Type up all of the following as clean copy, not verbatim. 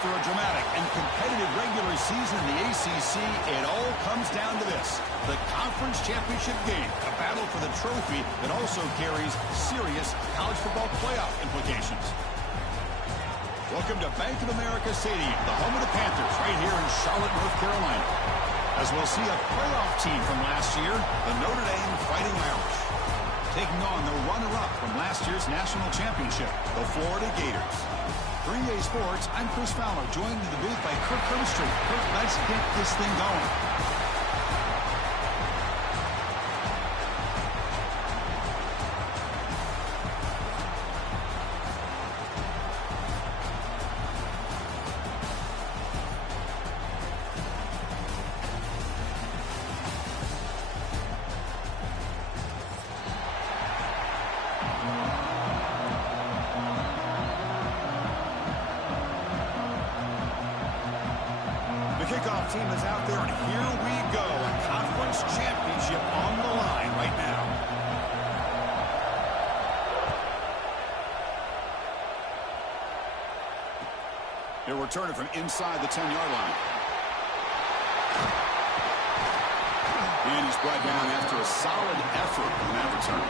After a dramatic and competitive regular season in the ACC, it all comes down to this: the conference championship game, a battle for the trophy that also carries serious college football playoff implications. Welcome to Bank of America Stadium, the home of the Panthers, right here in Charlotte, North Carolina. As we'll see a playoff team from last year, the Notre Dame Fighting Irish, taking on the runner-up from last year's national championship, the Florida Gators. For EA Sports, I'm Chris Fowler, joined in the booth by Kirk Herbstreit. Kirk, let's get this thing going. Kickoff team is out there, and here we go. A conference championship on the line right now. He'll return it from inside the 10-yard line. And he's brought down after a solid effort on that return.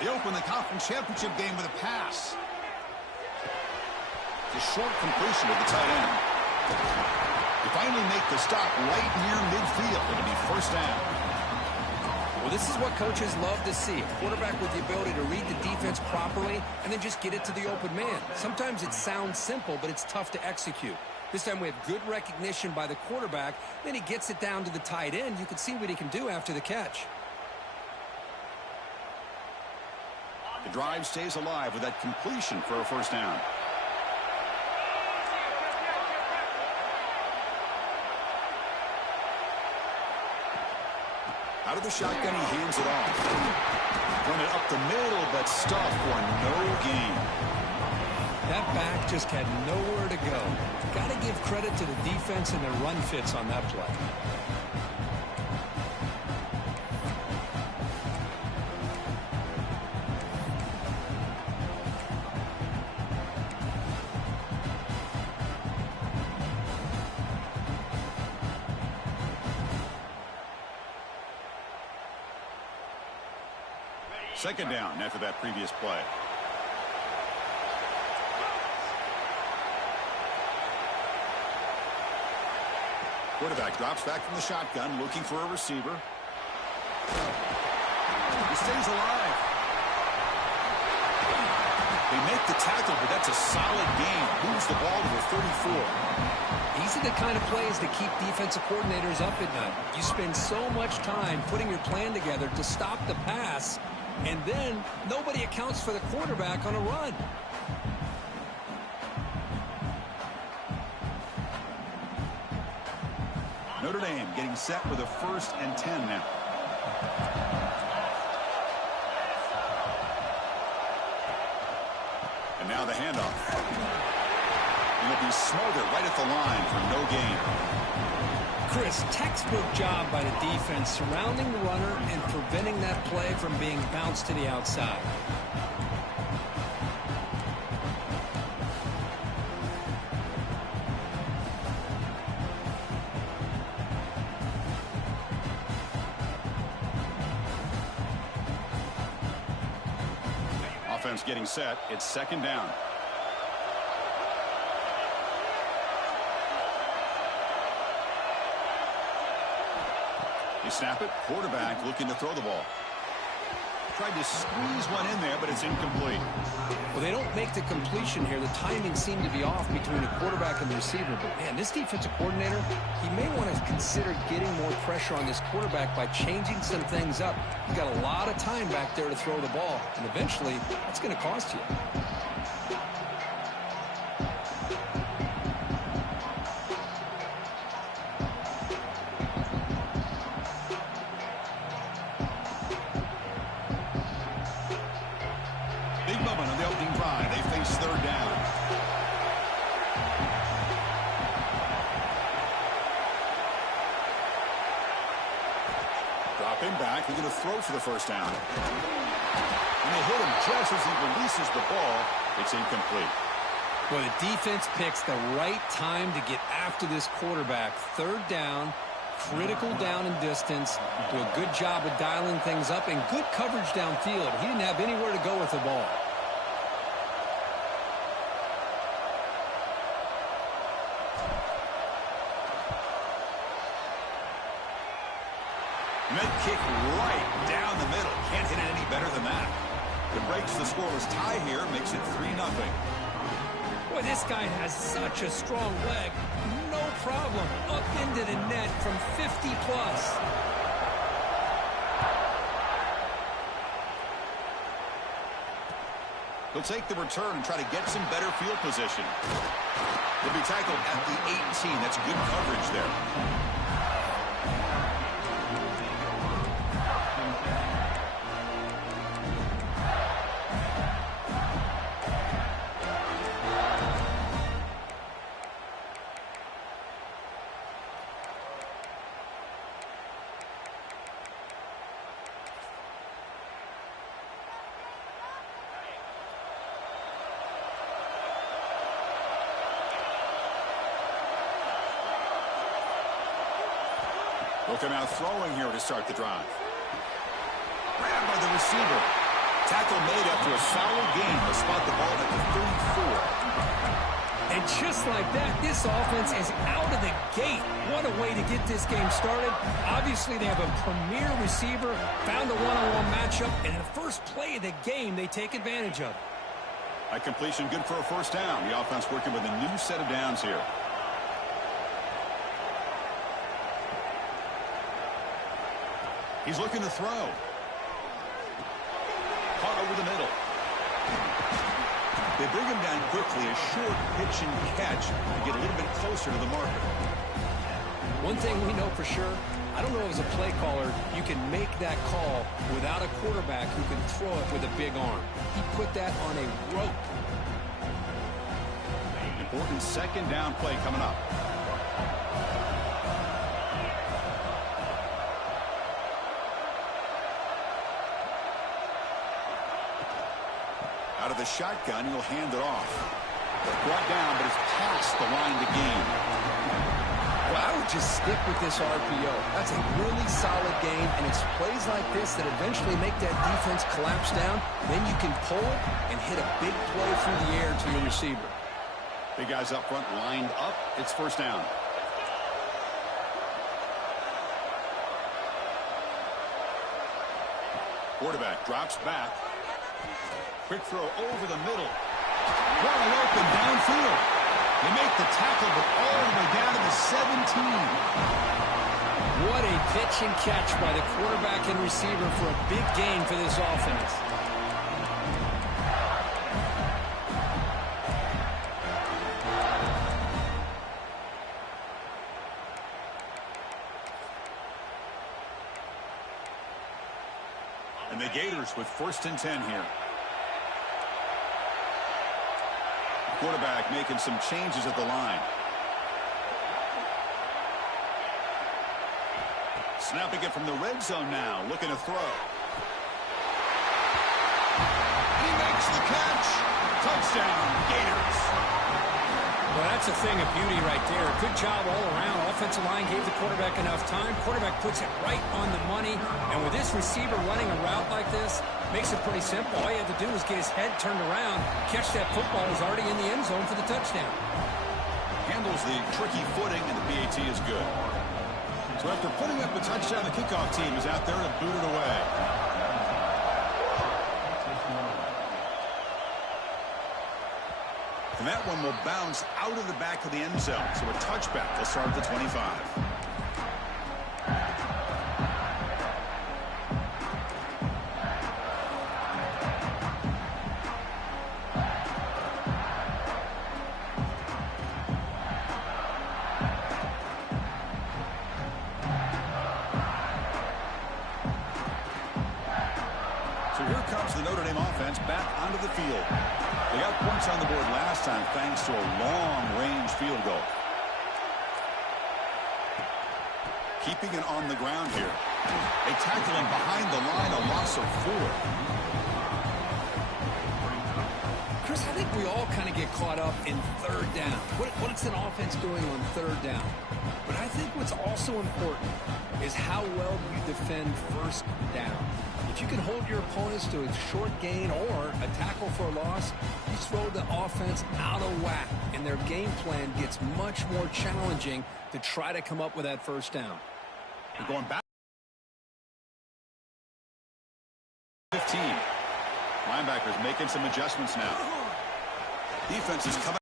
They open the conference championship game with a pass. The short completion to the tight end. They finally make the stop right near midfield. It'll be first down. Well, this is what coaches love to see. A quarterback with the ability to read the defense properly and then just get it to the open man. Sometimes it sounds simple, but it's tough to execute. This time we have good recognition by the quarterback. Then he gets it down to the tight end. You can see what he can do after the catch. The drive stays alive with that completion for a first down. Out of the shotgun, he hands it off. Run it up the middle, but stuffed for no gain. That back just had nowhere to go. Got to give credit to the defense and their run fits on that play. Second down after that previous play. Quarterback drops back from the shotgun, looking for a receiver. He stays alive. They make the tackle, but that's a solid gain. Moves the ball to the 34. These are the kind of plays that keep defensive coordinators up at night. You spend so much time putting your plan together to stop the pass, and then nobody accounts for the quarterback on a run. Notre Dame getting set with a 1st and 10 now. And now the handoff. And it'll be smothered right at the line for no gain. Chris, textbook job by the defense surrounding the runner and preventing that play from being bounced to the outside. Offense getting set. It's second down. They snap it. Quarterback looking to throw the ball. Tried to squeeze one in there, but it's incomplete. Well, they don't make the completion here. The timing seemed to be off between the quarterback and the receiver. But, man, this defensive coordinator, he may want to consider getting more pressure on this quarterback by changing some things up. You've got a lot of time back there to throw the ball, and eventually that's going to cost you. big moment on the opening drive. They face third down. Drop him back. They're going to throw for the first down. And they hit him just as he releases the ball. It's incomplete. Well, the defense picks the right time to get after this quarterback. Third down, critical down and distance. Do a good job of dialing things up and good coverage downfield. He didn't have anywhere to go with the ball. Med kick right down the middle. Can't hit it any better than that. It breaks the scoreless tie here, makes it 3-0. Boy, this guy has such a strong leg. No problem. Up into the net from 50 plus. He'll take the return and try to get some better field position. He'll be tackled at the 18. That's good coverage there. They'll come out throwing here to start the drive. Grabbed by the receiver. Tackle made after a solid gain to spot the ball at the 34. And just like that, this offense is out of the gate. What a way to get this game started. Obviously, they have a premier receiver, found a one-on-one matchup, and in the first play of the game, they take advantage of it. That completion good for a first down. The offense working with a new set of downs here. He's looking to throw. Caught over the middle. They bring him down quickly, a short pitch and catch to get a little bit closer to the marker. One thing we know for sure, I don't know as a play caller, you can make that call without a quarterback who can throw it with a big arm. He put that on a rope. Important second down play coming up. Out of the shotgun, he'll hand it off. Brought down, but it's past the line to gain. Well, I would just stick with this RPO. That's a really solid game, and it's plays like this that eventually make that defense collapse down. Then you can pull it and hit a big play through the air to your receiver. Big guys up front lined up. It's first down. Quarterback drops back. Quick throw over the middle. Wide open downfield. They make the tackle, but all the way down to the 17. What a pitch and catch by the quarterback and receiver for a big gain for this offense. And the Gators with 1st and 10 here. Quarterback making some changes at the line. Snapping it from the red zone now, looking to throw. He makes the catch. Touchdown, Gators. Well, that's a thing of beauty right there. Good job all around. Offensive line gave the quarterback enough time. Quarterback puts it right on the money. And with this receiver running a route like this, makes it pretty simple. All you have to do is get his head turned around, catch that football. He's already in the end zone for the touchdown. Handles the tricky footing, and the PAT is good. So after putting up a touchdown, the kickoff team is out there to boot it away. And that one will bounce out of the back of the end zone. So a touchback will start at the 25. So here comes the Notre Dame offense back onto the field. Points on the board last time thanks to a long-range field goal. Keeping it on the ground here. They tackle him behind the line, a loss of 4. Chris, I think we all kind of get caught up in third down. What's an offense doing on third down? But I think what's also important is how well you defend first down. If you can hold your opponents to a short gain or a tackle for a loss, you throw the offense out of whack, and their game plan gets much more challenging to try to come up with that first down. They're going back. 15. Linebackers making some adjustments now. Defense is coming.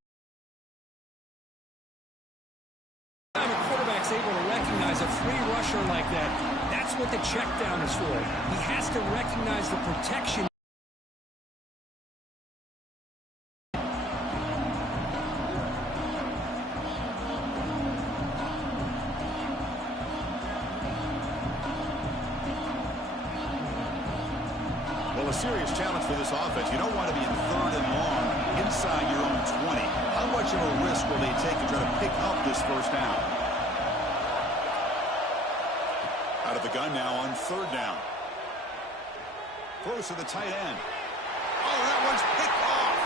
A quarterback's able to recognize a free rusher like that. That's what the check down is for. He has to recognize the protection. Well, a serious challenge for this offense. You don't want to be in third and long inside your own 20. How much of a risk will they take to try to pick up this first down? Out of the gun now on third down. Throws to the tight end. Oh, that one's picked off.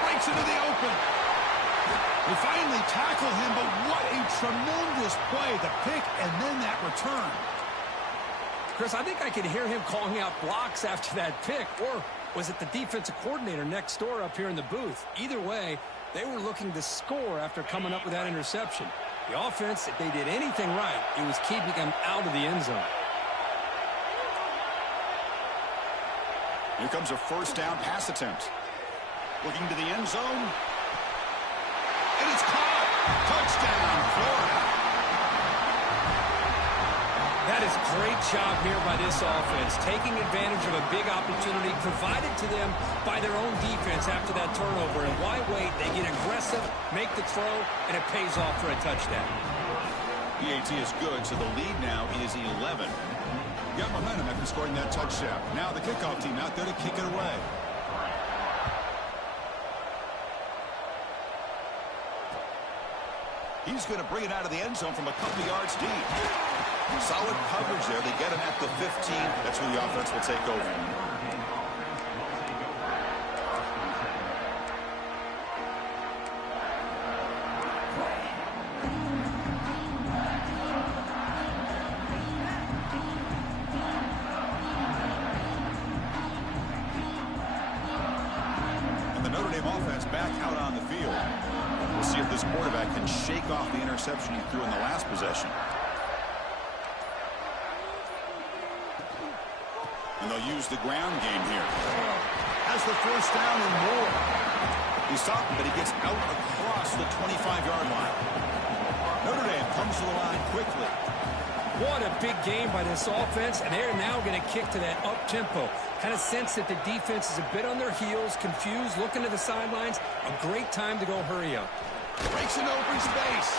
Breaks into the open. They finally tackle him, but what a tremendous play. The pick and then that return. Chris, I think I could hear him calling out blocks after that pick, or was it the defensive coordinator next door up here in the booth? Either way, they were looking to score after coming up with that interception. The offense, if they did anything right, it was keeping them out of the end zone. Here comes a first down pass attempt. Looking to the end zone. And it's caught. Touchdown, Florida. That is great job here by this offense, taking advantage of a big opportunity provided to them by their own defense after that turnover. And why wait? They get aggressive, make the throw, and it pays off for a touchdown. EAT is good, so the lead now is 11. Got momentum after scoring that touchdown. Now the kickoff team out there to kick it away. He's going to bring it out of the end zone from a couple yards deep. Solid coverage there. They get him at the 15. That's who the offense will take over. And the Notre Dame offense back out on the field. We'll see if this quarterback can shake off the interception he threw in the last possession. And they'll use the ground game here. Has the first down and more. He's stopped, but he gets out across the 25-yard line. Notre Dame comes to the line quickly. What a big game by this offense, and they're now going to kick to that up-tempo. Kind of sense that the defense is a bit on their heels, confused, looking to the sidelines. A great time to go hurry up. Breaks into open space.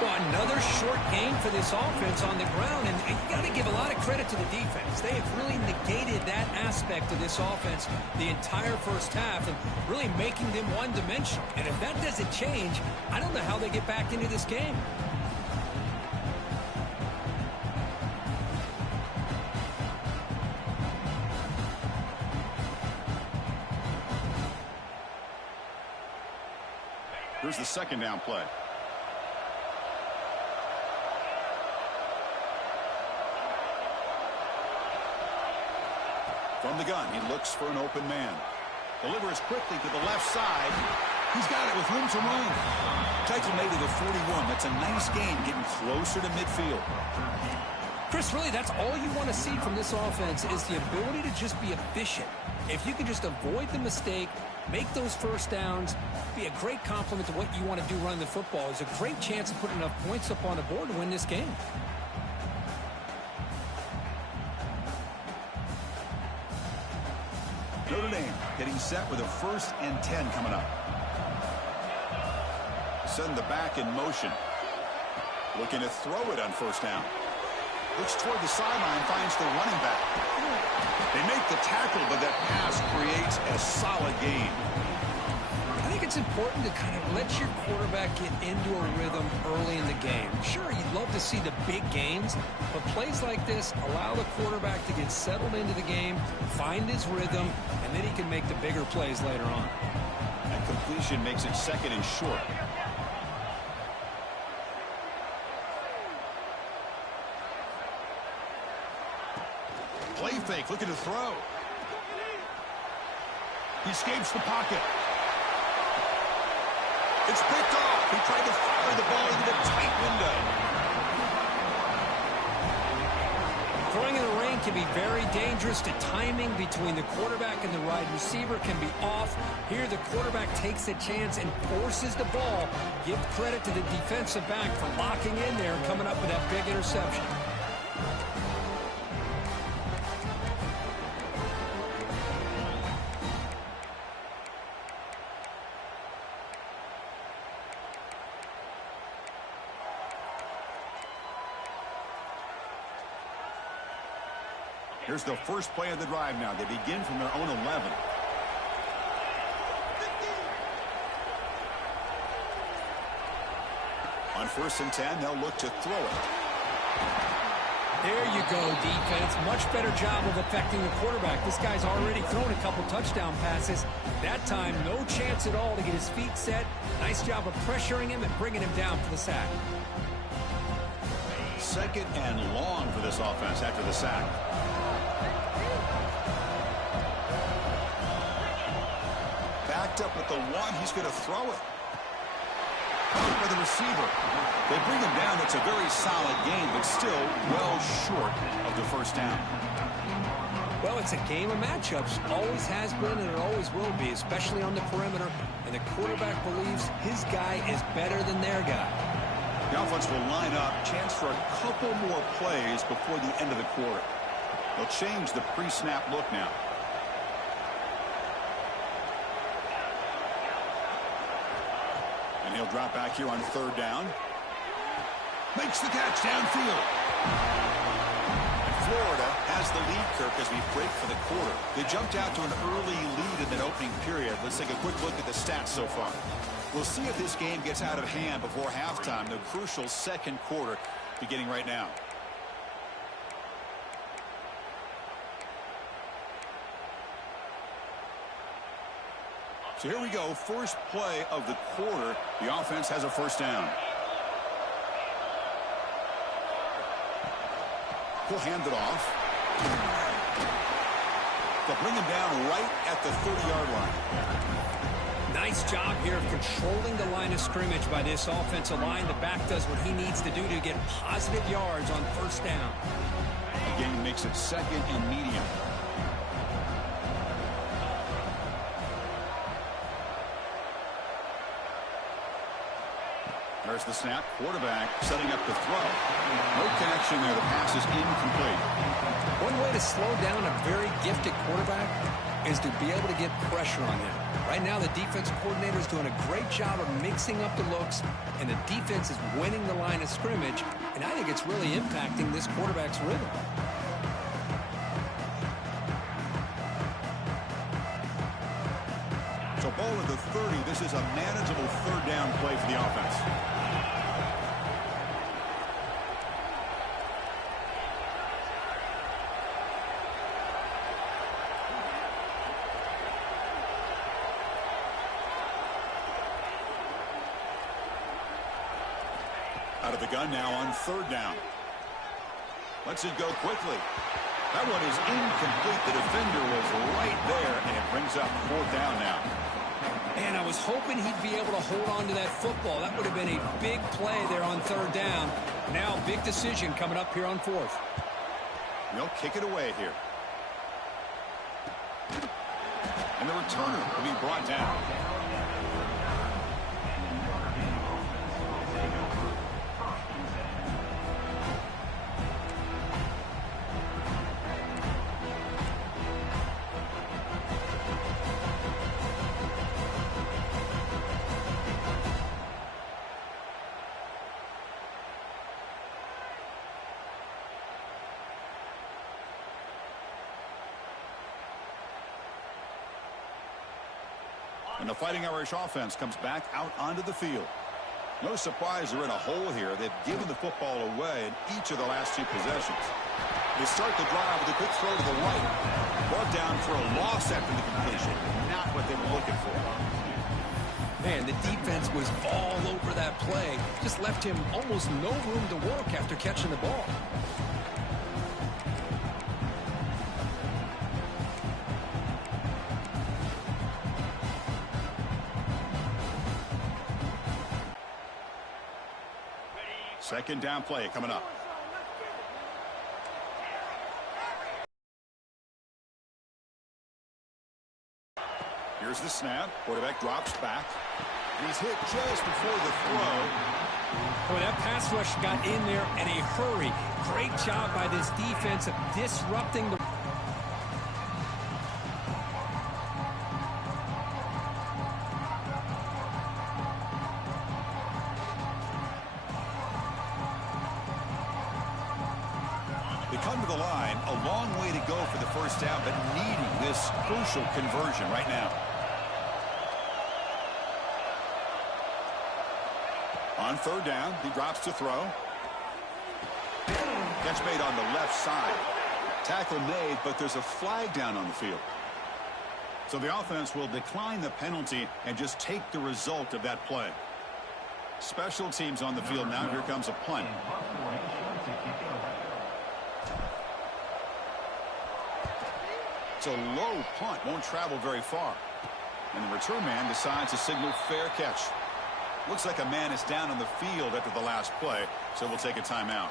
Well, another short game for this offense on the ground, and you got to give a lot of credit to the defense. They have really negated that aspect of this offense the entire first half and really making them one-dimensional. And if that doesn't change, I don't know how they get back into this game. Here's the second down play. From the gun, he looks for an open man. Delivers quickly to the left side. He's got it with room to run. Tackle made to the 41. That's a nice gain, getting closer to midfield. Chris, really, that's all you want to see from this offense is the ability to just be efficient. If you can just avoid the mistake, make those first downs, be a great compliment to what you want to do running the football. It's a great chance of putting enough points up on the board to win this game. Notre Dame getting set with a 1st and 10 coming up. Send the back in motion. Looking to throw it on first down. Looks toward the sideline, finds the running back. They make the tackle, but that pass creates a solid gain. it's important to kind of let your quarterback get into a rhythm early in the game. Sure, you'd love to see the big games, but plays like this allow the quarterback to get settled into the game, find his rhythm, and then he can make the bigger plays later on. That completion makes it 2nd and short. Play fake, looking to throw. He escapes the pocket. It's picked off. He tried to fire the ball into the tight window. Throwing in the rain can be very dangerous. The timing between the quarterback and the wide receiver can be off. Here the quarterback takes a chance and forces the ball. Give credit to the defensive back for locking in there and coming up with that big interception. Here's the first play of the drive now. They begin from their own 11. On 1st and 10, they'll look to throw it. There you go, defense. Much better job of affecting the quarterback. This guy's already thrown a couple touchdown passes. That time, no chance at all to get his feet set. Nice job of pressuring him and bringing him down for the sack. 2nd and long for this offense after the sack. Backed up with the 1. He's going to throw it. For the receiver. They bring him down. It's a very solid game, but still well short of the 1st down. Well, it's a game of matchups. Always has been and it always will be, especially on the perimeter. And the quarterback believes his guy is better than their guy. The offense will line up. Chance for a couple more plays before the end of the quarter. They'll change the pre-snap look now. And he'll drop back here on 3rd down. Makes the catch downfield. And Florida has the lead, Kirk, as we break for the quarter. They jumped out to an early lead in that opening period. Let's take a quick look at the stats so far. We'll see if this game gets out of hand before halftime. The crucial 2nd quarter beginning right now. So here we go. First play of the quarter. The offense has a 1st down. He'll hand it off. They'll bring him down right at the 30-yard line. Nice job here of controlling the line of scrimmage by this offensive line. The back does what he needs to do to get positive yards on 1st down. Again, makes it 2nd and medium. There's the snap. Quarterback setting up the throw. No connection there. The pass is incomplete. One way to slow down a very gifted quarterback is to be able to get pressure on him. Right now, the defense coordinator is doing a great job of mixing up the looks, and the defense is winning the line of scrimmage, and I think it's really impacting this quarterback's rhythm. So ball at the 30. This is a manageable 3rd down play for the offense. Out of the gun now on 3rd down. Lets it go quickly. That one is incomplete. The defender was right there, and it brings up 4th down now. Man, I was hoping he'd be able to hold on to that football. That would have been a big play there on 3rd down. Now, big decision coming up here on 4th. They'll kick it away here. And the returner will be brought down. And the Fighting Irish offense comes back out onto the field. No surprise they're in a hole here. They've given the football away in each of the last 2 possessions. They start the drive with a quick throw to the right. Brought down for a loss after the completion. Not what they were looking for. Man, the defense was all over that play. Just left him almost no room to work after catching the ball. Second down play coming up. Here's the snap. Quarterback drops back. He's hit just before the throw. Boy, that pass rush got in there in a hurry. Great job by this defense of disrupting the... They come to the line, a long way to go for the first down, but needing this crucial conversion right now. On third down, he drops to throw. Catch made on the left side. Tackle made, but there's a flag down on the field. So the offense will decline the penalty and just take the result of that play. Special teams on the field now. Here comes a punt. It's a low punt, won't travel very far. And the return man decides to signal fair catch. Looks like a man is down on the field after the last play, so we'll take a timeout.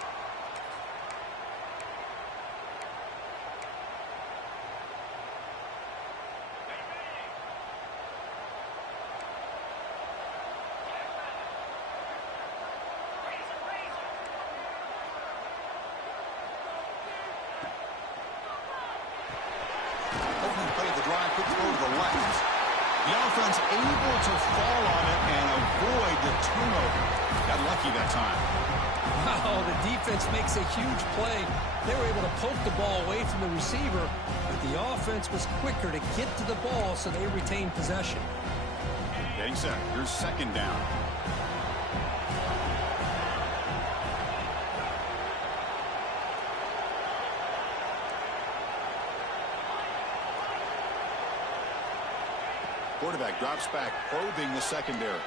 The offense able to fall on it and avoid the turnover. Got lucky that time. Wow, the defense makes a huge play. They were able to poke the ball away from the receiver, but the offense was quicker to get to the ball, so they retained possession. Getting set. Here's second down. Quarterback drops back, probing the secondary.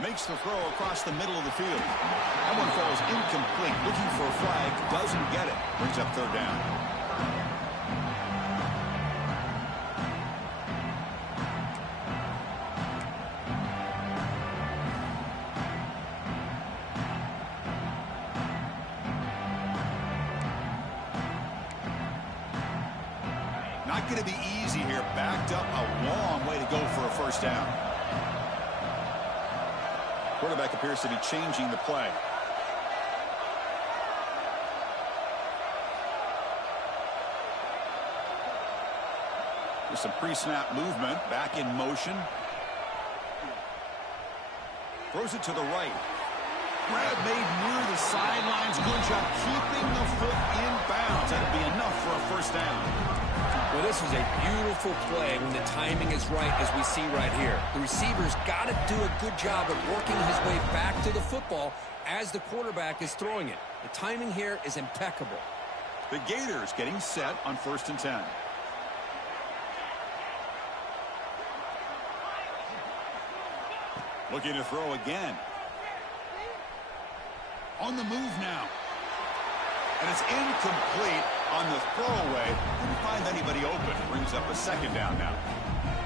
Makes the throw across the middle of the field. That one falls incomplete. Looking for a flag. Doesn't get it. Brings up third down. Not going to be easy here. Backed up a long way to go for a first down. Quarterback appears to be changing the play. There's some pre-snap movement. Back in motion. Throws it to the right. Grab made near the sidelines. Good job keeping the foot in bounds. That'll be enough for a first down. Well, this was a beautiful play when the timing is right, as we see right here. The receiver's got to do a good job of working his way back to the football as the quarterback is throwing it. The timing here is impeccable. The Gators getting set on 1st and 10. Looking to throw again. On the move now. And it's incomplete on the throwaway. Didn't find anybody open. Brings up a second down now.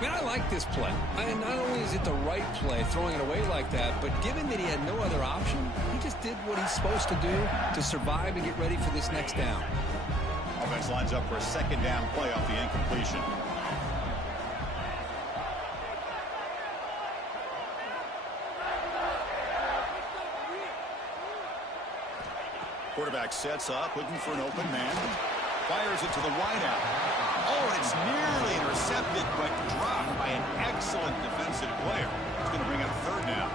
Man, I like this play. And not only is it the right play, throwing it away like that, but given that he had no other option, he just did what he's supposed to do to survive and get ready for this next down. Offense lines up for a second down play off the incompletion. Quarterback sets up, looking for an open man. Fires it to the wideout. Oh, it's nearly intercepted, but dropped by an excellent defensive player. It's going to bring up third down.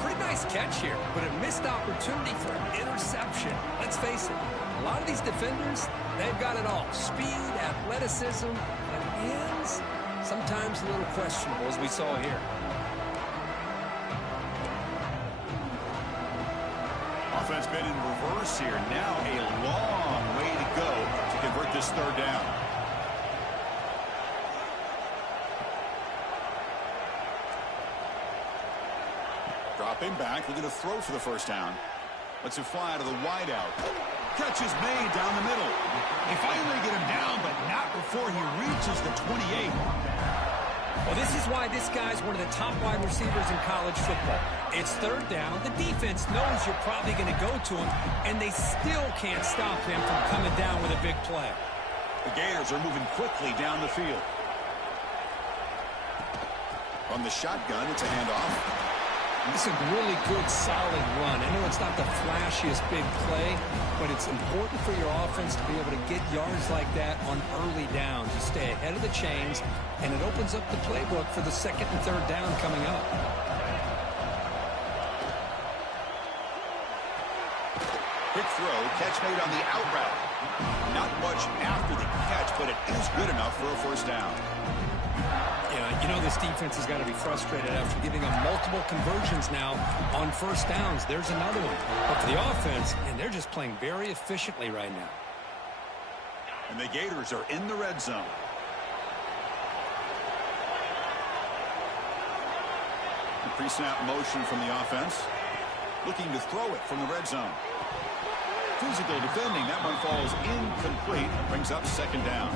Pretty nice catch here, but a missed opportunity for an interception. Let's face it, a lot of these defenders, they've got it all. Speed, athleticism, but hands, sometimes a little questionable, as we saw here. Offense been in reverse here. Now a long way to go to convert this third down. Dropping back, looking to throw for the first down. Lets it fly to the wideout. Catch is made down the middle. They finally get him down, but not before he reaches the 28. Well, this is why this guy's one of the top wide receivers in college football. It's third down. The defense knows you're probably going to go to him, and they still can't stop him from coming down with a big play. The Gators are moving quickly down the field. From the shotgun, it's a handoff. This is a really good, solid run. I know it's not the flashiest big play, but it's important for your offense to be able to get yards like that on early downs. You stay ahead of the chains, and it opens up the playbook for the second and third down coming up. Quick throw, catch made on the out route. Not much after the catch, but it is good enough for a first down. You know this defense has got to be frustrated after giving them multiple conversions now on first downs. There's another one. But for the offense, and they're just playing very efficiently right now. And the Gators are in the red zone. Pre-snap motion from the offense. Looking to throw it from the red zone. Physical defending. That one falls incomplete. Brings up second down.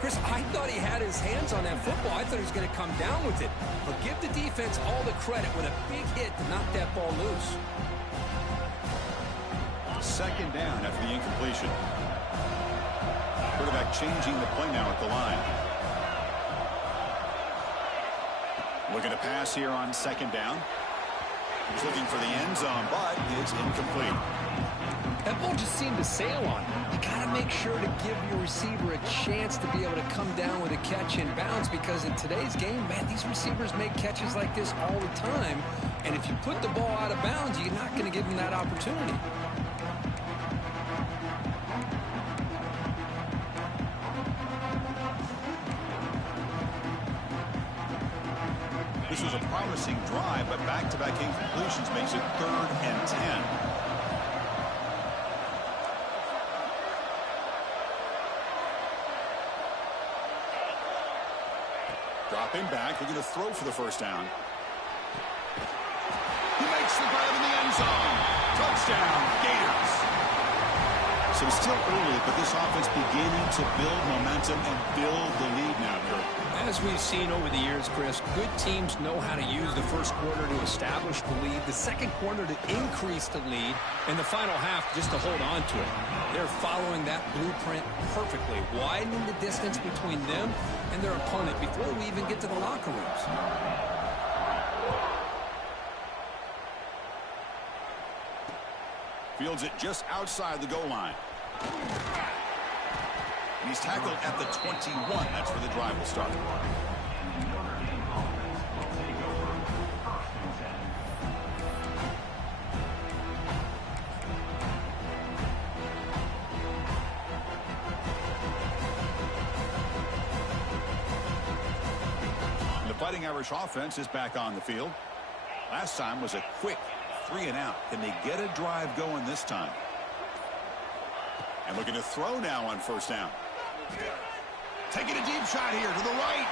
Chris, I thought he had his hands on that football. I thought he was going to come down with it. But give the defense all the credit with a big hit to knock that ball loose. Second down after the incompletion. Quarterback changing the play now at the line. Looking to pass here on second down. He's looking for the end zone, but it's incomplete. That ball just seemed to sail on him. You got to make sure to give your receiver a chance to be able to come down with a catch in bounds, because in today's game, man, these receivers make catches like this all the time. And if you put the ball out of bounds, you're not going to give them that opportunity. This was a promising drive, but back-to-back incompletions makes it 3rd and 10. Dropping back, looking to throw for the first down. He makes the grab in the end zone. Touchdown, Gators. So still early, but this offense beginning to build momentum and build the lead now, Kirk. As we've seen over the years, Chris, good teams know how to use the first quarter to establish the lead, the second quarter to increase the lead, and the final half just to hold on to it. They're following that blueprint perfectly, widening the distance between them and their opponent before we even get to the locker rooms. Fields it just outside the goal line. And he's tackled at the 21. That's where the drive will start. And the Fighting Irish offense is back on the field. Last time was a quick 3 and out. Can they get a drive going this time? And looking to throw now on first down. Taking a deep shot here to the right.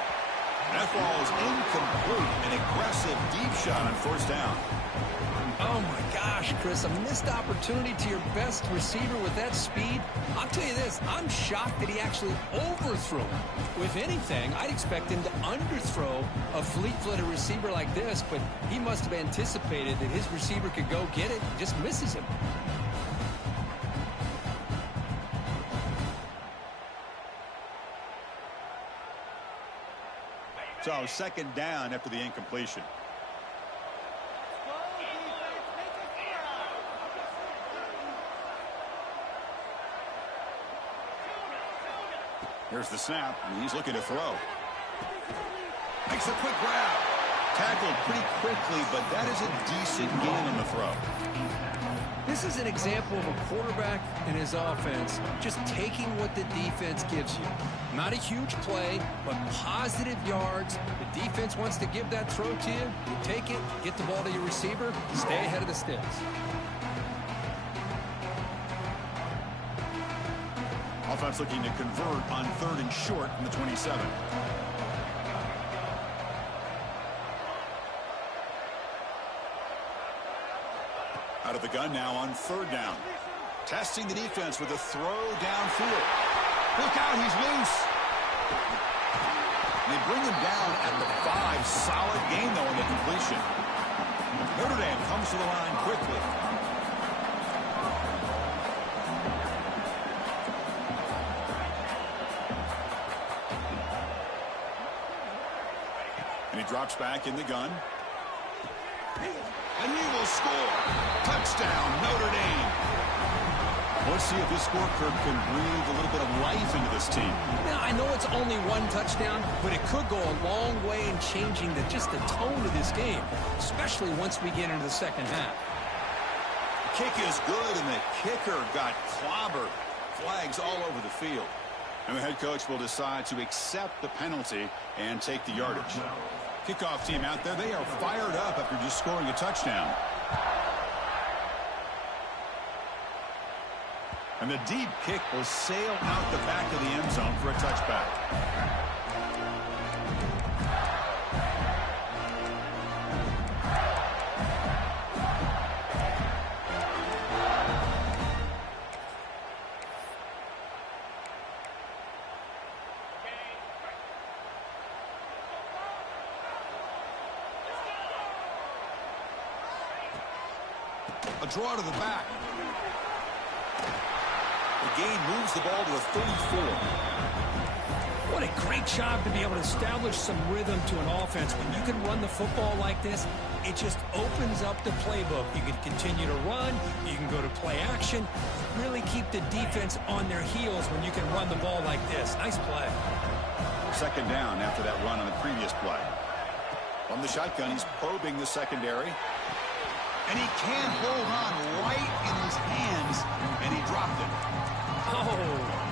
That ball is incomplete. An aggressive deep shot on first down. Oh, my gosh, Chris, a missed opportunity to your best receiver with that speed. I'll tell you this, I'm shocked that he actually overthrew him. If anything, I'd expect him to underthrow a fleet-footed receiver like this, but he must have anticipated that his receiver could go get it and just misses him. So second down after the incompletion. Here's the snap, and he's looking to throw. Makes a quick grab. Tackled pretty quickly, but that is a decent gain on the throw. This is an example of a quarterback and his offense just taking what the defense gives you. Not a huge play, but positive yards. The defense wants to give that throw to you. You take it, get the ball to your receiver, stay ahead of the sticks. Offense looking to convert on 3rd and short from the 27. Out of the gun now on 3rd down. Testing the defense with a throw downfield. Look out, he's loose. They bring him down at the 5. Solid gain, though, on the completion. Notre Dame comes to the line quickly. And he drops back in the gun. And he will score. Touchdown, Notre Dame. Let's see if this scorecard can breathe a little bit of life into this team. Now, I know it's only 1 touchdown, but it could go a long way in changing just the tone of this game, especially once we get into the second half. Kick is good, and the kicker got clobbered. Flags all over the field. And the head coach will decide to accept the penalty and take the yardage. Kickoff team out there, they are fired up after just scoring a touchdown. And the deep kick will sail out the back of the end zone for a touchback. A draw to the back. The gain moves the ball to a 34. What a great job to be able to establish some rhythm to an offense. When you can run the football like this, it just opens up the playbook. You can continue to run. You can go to play action. Really keep the defense on their heels when you can run the ball like this. Nice play. 2nd down after that run on the previous play. From the shotgun, he's probing the secondary. And he can't hold on right in his hands, and he dropped it. Oh,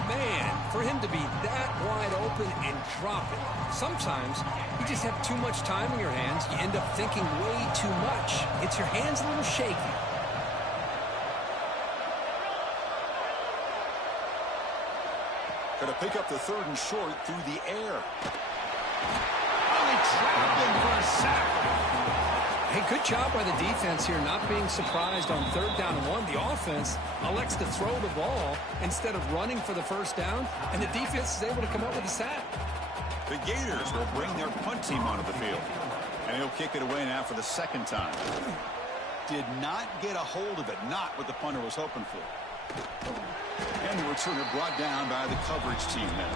man, for him to be that wide open and drop it. Sometimes you just have too much time in your hands. You end up thinking way too much. Gets your hands a little shaky. Going to pick up the 3rd and short through the air. Oh, they trapped him for a sack. Hey, good job by the defense here, not being surprised on 3rd down and 1. The offense elects to throw the ball instead of running for the 1st down, and the defense is able to come up with a sack. The Gators will bring their punt team onto the field, and he'll kick it away now for the 2nd time. Did not get a hold of it, not what the punter was hoping for. And the returner brought down by the coverage team there.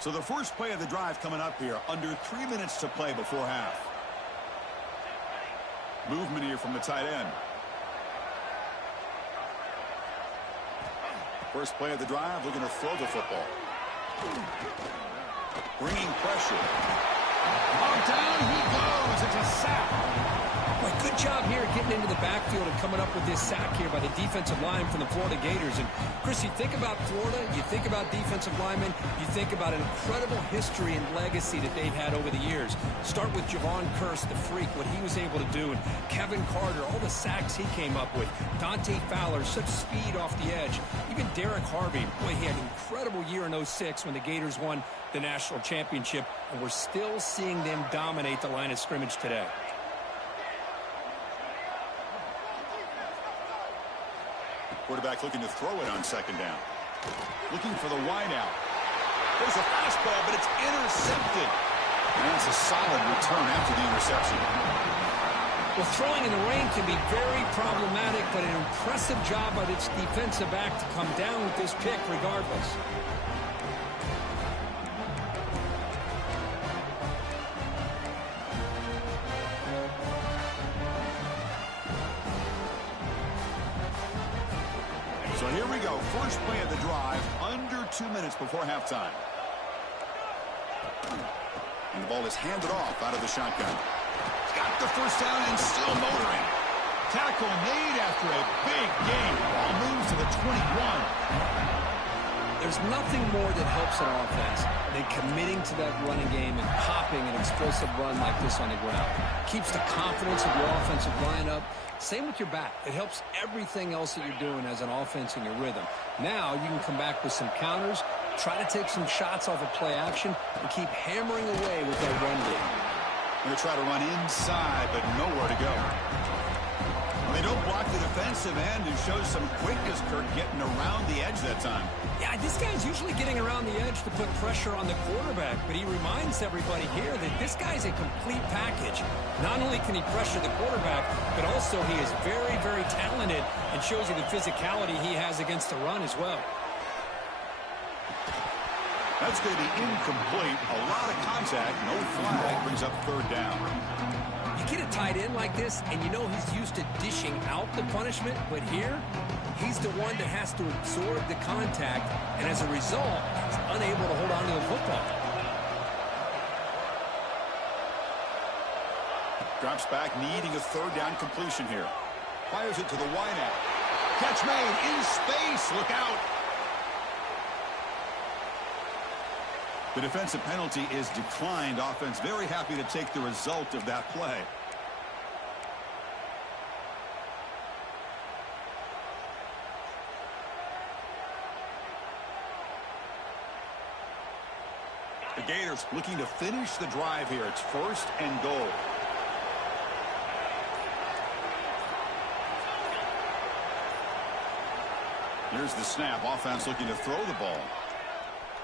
So the first play of the drive coming up here, under 3 minutes to play before half. Movement here from the tight end. First play of the drive, looking to throw the football. Bringing pressure. Oh, down he goes. It's a sack. Boy, good job here getting into the backfield and coming up with this sack here by the defensive line from the Florida Gators. And, Chris, you think about Florida, you think about defensive linemen, you think about an incredible history and legacy that they've had over the years. Start with Javon Kearse, the freak, what he was able to do, and Kevin Carter, all the sacks he came up with. Dante Fowler, such speed off the edge. Even Derek Harvey, boy, he had an incredible year in 06 when the Gators won the national championship, and we're still seeing them dominate the line of scrimmage today. Quarterback looking to throw it on 2nd down. Looking for the wideout. There's a fastball, but it's intercepted. And that's a solid return after the interception. Well, throwing in the rain can be very problematic, but an impressive job by this defensive back to come down with this pick regardless. So here we go. First play of the drive, under 2 minutes before halftime. And the ball is handed off out of the shotgun. Got the first down and still motoring. Tackle made after a big gain. Ball moves to the 21. There's nothing more that helps an offense than committing to that running game and popping an explosive run like this on the ground. Keeps the confidence of your offensive line up. Same with your back. It helps everything else that you're doing as an offense in your rhythm. Now you can come back with some counters, try to take some shots off of play action, and keep hammering away with that run game. They're going to try to run inside, but nowhere to go. They don't block the defensive end and shows some quickness, Kirk, getting around the edge that time. Yeah, this guy's usually getting around the edge to put pressure on the quarterback, but he reminds everybody here that this guy's a complete package. Not only can he pressure the quarterback, but also he is very, very talented and shows you the physicality he has against the run as well. That's going to be incomplete. A lot of contact. No flag. Brings up third down. You get a tight end like this, and you know he's used to dishing out the punishment, but here, he's the one that has to absorb the contact, and as a result, he's unable to hold on to the football. Drops back, needing a third down completion here. Fires it to the wideout. Catch made in space. Look out. The defensive penalty is declined. Offense very happy to take the result of that play. The Gators looking to finish the drive here. It's first and goal. Here's the snap. Offense looking to throw the ball.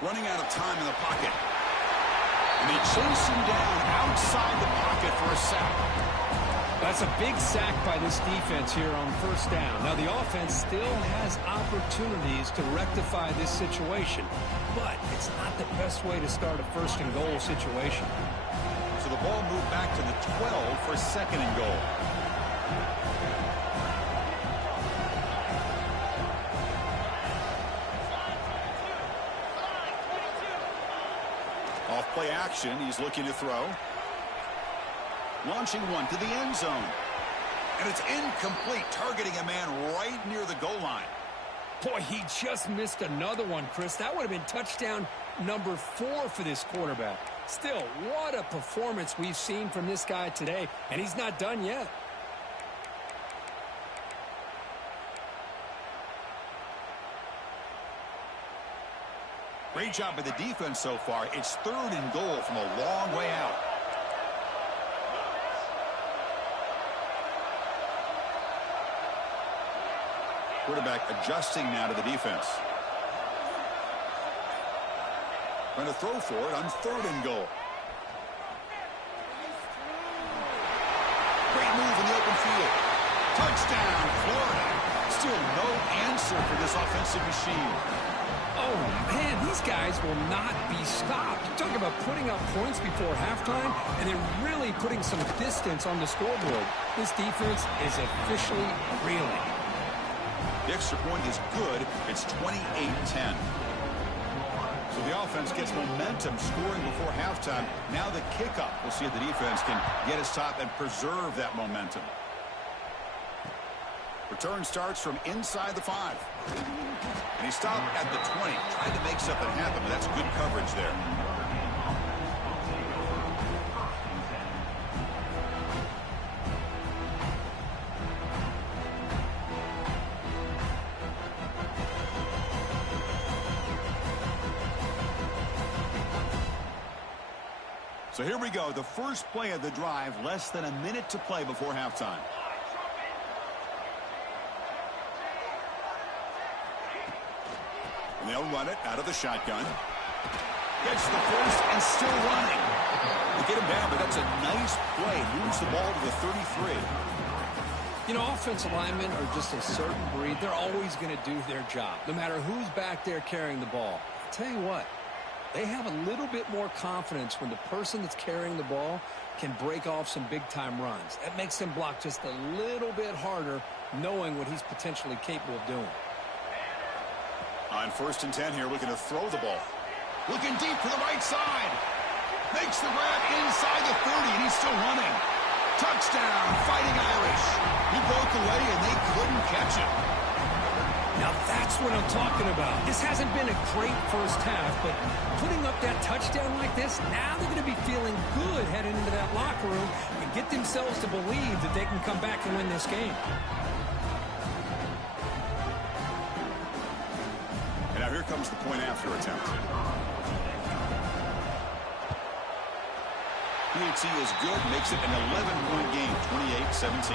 Running out of time in the pocket. And they chase him down outside the pocket for a sack. That's a big sack by this defense here on first down. Now, the offense still has opportunities to rectify this situation, but it's not the best way to start a first and goal situation. So the ball moved back to the 12 for second and goal. Off-play action, he's looking to throw. Launching one to the end zone. And it's incomplete, targeting a man right near the goal line. Boy, he just missed another one, Chris. That would have been touchdown number 4 for this quarterback. Still, what a performance we've seen from this guy today, and he's not done yet. Great job by the defense so far. It's third and goal from a long way out. Quarterback adjusting now to the defense. Going to throw for it on third and goal. Great move in the open field. Touchdown, Florida. Still no answer for this offensive machine. Oh, man, these guys will not be stopped. Talk about putting up points before halftime and then really putting some distance on the scoreboard. This defense is officially reeling. The extra point is good. It's 28-10. So the offense gets momentum scoring before halftime. Now the kickoff. We'll see if the defense can get a stop and preserve that momentum. Return starts from inside the 5. And he stopped at the 20. Tried to make something happen, but that's good coverage there. So here we go. The first play of the drive. Less than a minute to play before halftime. And they'll run it out of the shotgun. Gets the first and still running. They get him down, but that's a nice play. Moves the ball to the 33. You know, offensive linemen are just a certain breed. They're always going to do their job, no matter who's back there carrying the ball. I'll tell you what, they have a little bit more confidence when the person that's carrying the ball can break off some big-time runs. That makes them block just a little bit harder, knowing what he's potentially capable of doing. On 1st and 10 here, looking to throw the ball. Looking deep to the right side. Makes the grab inside the 30, and he's still running. Touchdown, Fighting Irish. He broke away, and they couldn't catch him. Now that's what I'm talking about. This hasn't been a great first half, but putting up that touchdown like this, now they're going to be feeling good heading into that locker room and get themselves to believe that they can come back and win this game. And now here comes the point after attempt. PAT is good, makes it an 11-point game, 28-17.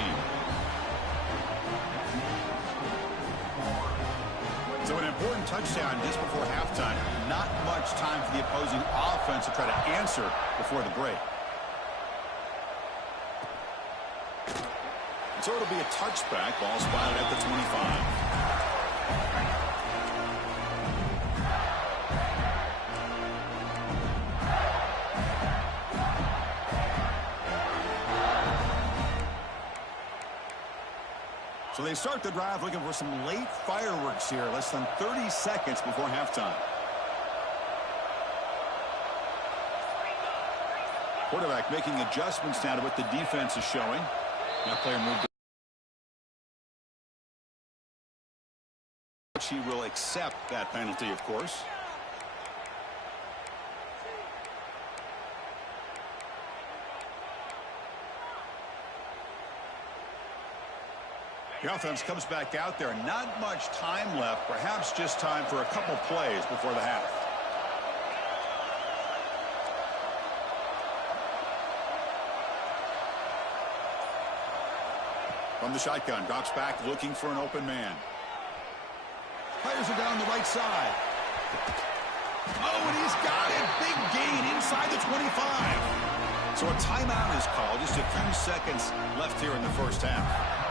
So an important touchdown just before halftime. Not much time for the opposing offense to try to answer before the break. So it'll be a touchback. Ball spotted at the 25. So they start the drive looking for some late fireworks here, less than 30 seconds before halftime. Quarterback making adjustments now to what the defense is showing. That player moved. She will accept that penalty, of course. The offense comes back out there. Not much time left. Perhaps just time for a couple plays before the half. From the shotgun, drops back looking for an open man. Players are down the right side. Oh, and he's got it. Big gain inside the 25. So a timeout is called. Just a few seconds left here in the first half.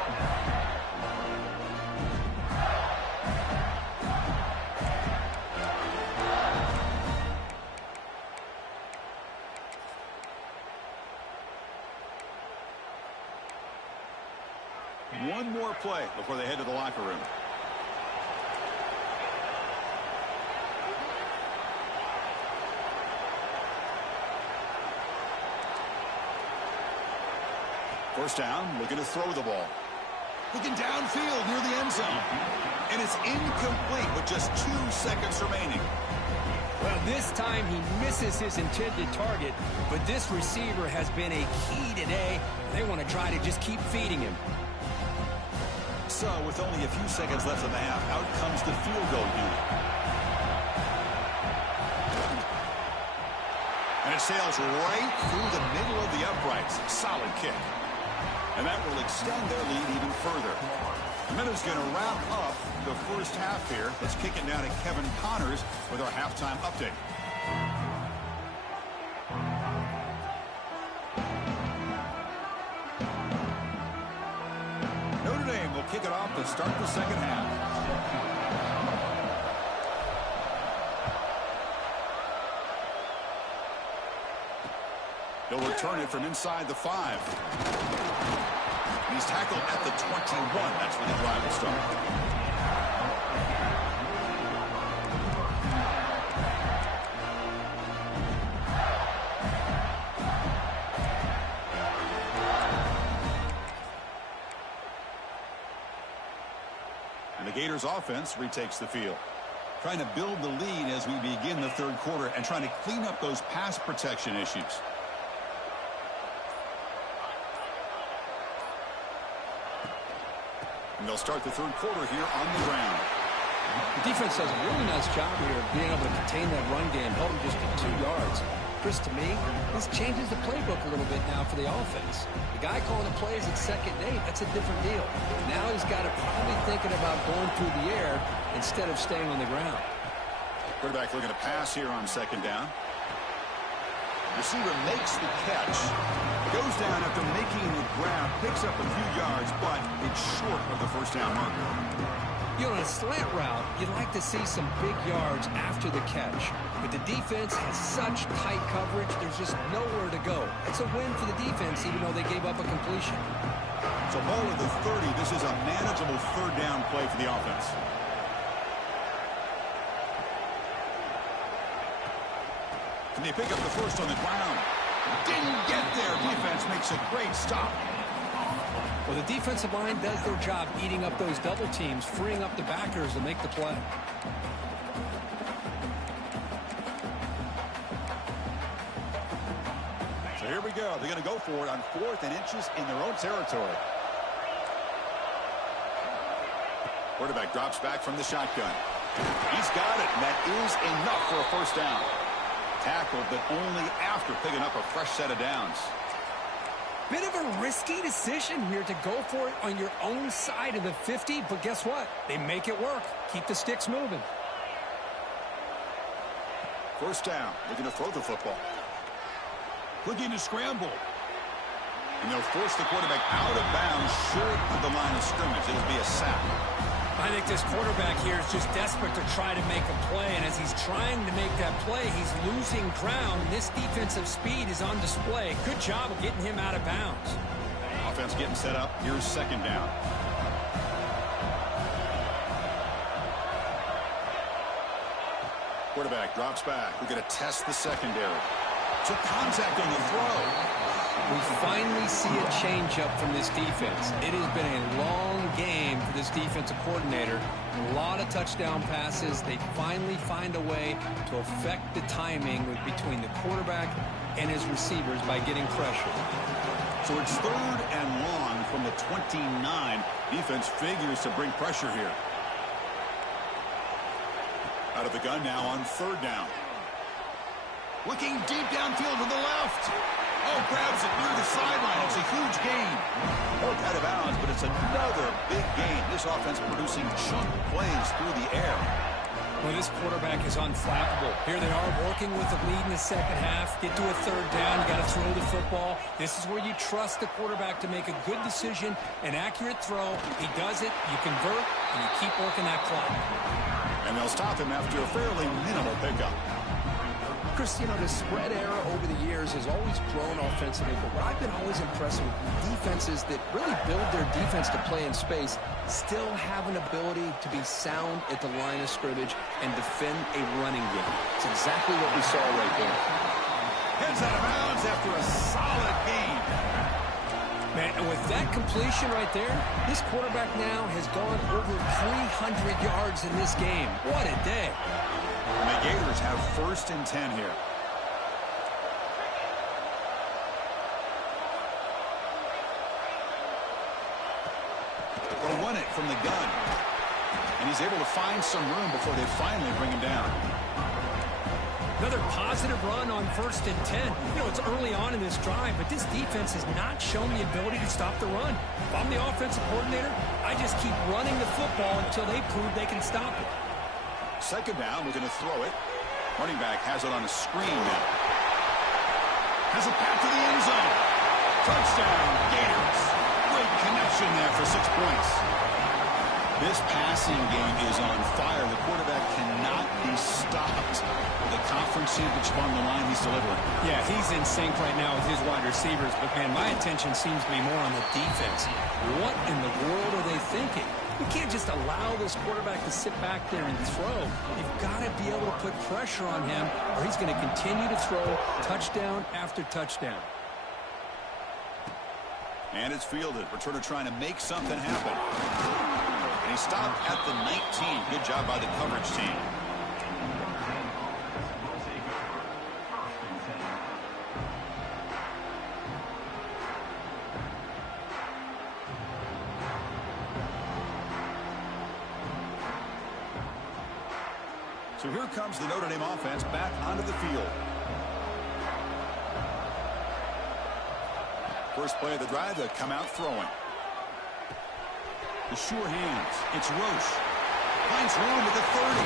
One more play before they head to the locker room. First down, looking to throw the ball. Looking downfield near the end zone. And it's incomplete with just 2 seconds remaining. Well, this time he misses his intended target, but this receiver has been a key today. They want to try to just keep feeding him. So, with only a few seconds left in the half, out comes the field goal unit. And it sails right through the middle of the uprights. Solid kick. And that will extend their lead even further. The Minute's going to wrap up the first half here. Let's kick it now to Kevin Connors with our halftime update. Notre Dame will kick it off to start the second half. He'll return it from inside the 5. He's tackled at the 21. That's where the drive will start. And the Gators offense retakes the field. Trying to build the lead as we begin the third quarter and trying to clean up those pass protection issues. And they'll start the third quarter here on the ground. The defense does a really nice job here of being able to contain that run game, held him just to 2 yards. Chris, to me, this changes the playbook a little bit now for the offense. The guy calling the plays at 2nd and 8, that's a different deal. Now he's got to probably thinking about going through the air instead of staying on the ground. Quarterback looking to pass here on 2nd down. Receiver makes the catch. Goes down after making the grab. Picks up a few yards, but it's short of the first down marker. You know, on a slant route, you'd like to see some big yards after the catch. But the defense has such tight coverage, there's just nowhere to go. It's a win for the defense, even though they gave up a completion. So ball at the 30. This is a manageable third down play for the offense. Can they pick up the first on the ground? Didn't get there. Defense makes a great stop. Well, the defensive line does their job eating up those double teams, freeing up the backers to make the play. So here we go. They're going to go for it on 4th and inches in their own territory. Quarterback drops back from the shotgun. He's got it, and that is enough for a first down. Tackled, but only after picking up a fresh set of downs. Bit of a risky decision here to go for it on your own side of the 50, but guess what? They make it work. Keep the sticks moving. First down, looking to throw the football. Looking to scramble. And they'll force the quarterback out of bounds short of the line of scrimmage. It'll be a sack. I think this quarterback here is just desperate to try to make a play, and as he's trying to make that play, he's losing ground. This defensive speed is on display. Good job of getting him out of bounds. Offense getting set up. Here's second down. Quarterback drops back. We're going to test the secondary. Took contact on the throw. We finally see a change-up from this defense. It has been a long game for this defensive coordinator. A lot of touchdown passes. They finally find a way to affect the timing between the quarterback and his receivers by getting pressure. So it's 3rd and long from the 29. Defense figures to bring pressure here. Out of the gun now on 3rd down. Looking deep downfield to the left. Oh, grabs it near the sideline. It's a huge gain. Both out of bounds, but it's another big gain. This offense producing chunk plays through the air. Well, this quarterback is unflappable. Here they are working with the lead in the second half. Get to a 3rd down. You got to throw the football. This is where you trust the quarterback to make a good decision, an accurate throw. He does it. You convert, and you keep working that clock. And they'll stop him after a fairly minimal pickup. Chris, you know, the spread era over the years has always grown offensively, but what I've been always impressed with defenses that really build their defense to play in space still have an ability to be sound at the line of scrimmage and defend a running game. It's exactly what we saw right there. Heads out of bounds after a solid gain. Man, and with that completion right there, this quarterback now has gone over 300 yards in this game. What a day. And the Gators have 1st and 10 here. They'll run it from the gun. And he's able to find some room before they finally bring him down. Another positive run on 1st and 10. You know, it's early on in this drive, but this defense has not shown the ability to stop the run. If I'm the offensive coordinator, I just keep running the football until they prove they can stop it. Second down, we're going to throw it. Running back has it on a screen now. Has it back to the end zone. Touchdown, Gators. Great connection there for 6 points. This passing game is on fire. The quarterback cannot be stopped. The conference championship on the line he's delivering. Yeah, he's in sync right now with his wide receivers, but, man, my attention seems to be more on the defense. What in the world are they thinking? You can't just allow this quarterback to sit back there and throw. You've got to be able to put pressure on him, or he's going to continue to throw touchdown after touchdown. And it's fielded. Returner trying to make something happen. And he stopped at the 19. Good job by the coverage team. So here comes the Notre Dame offense back onto the field. First play of the drive, they come out throwing. The sure hands. It's Roche. Finds room at the 30.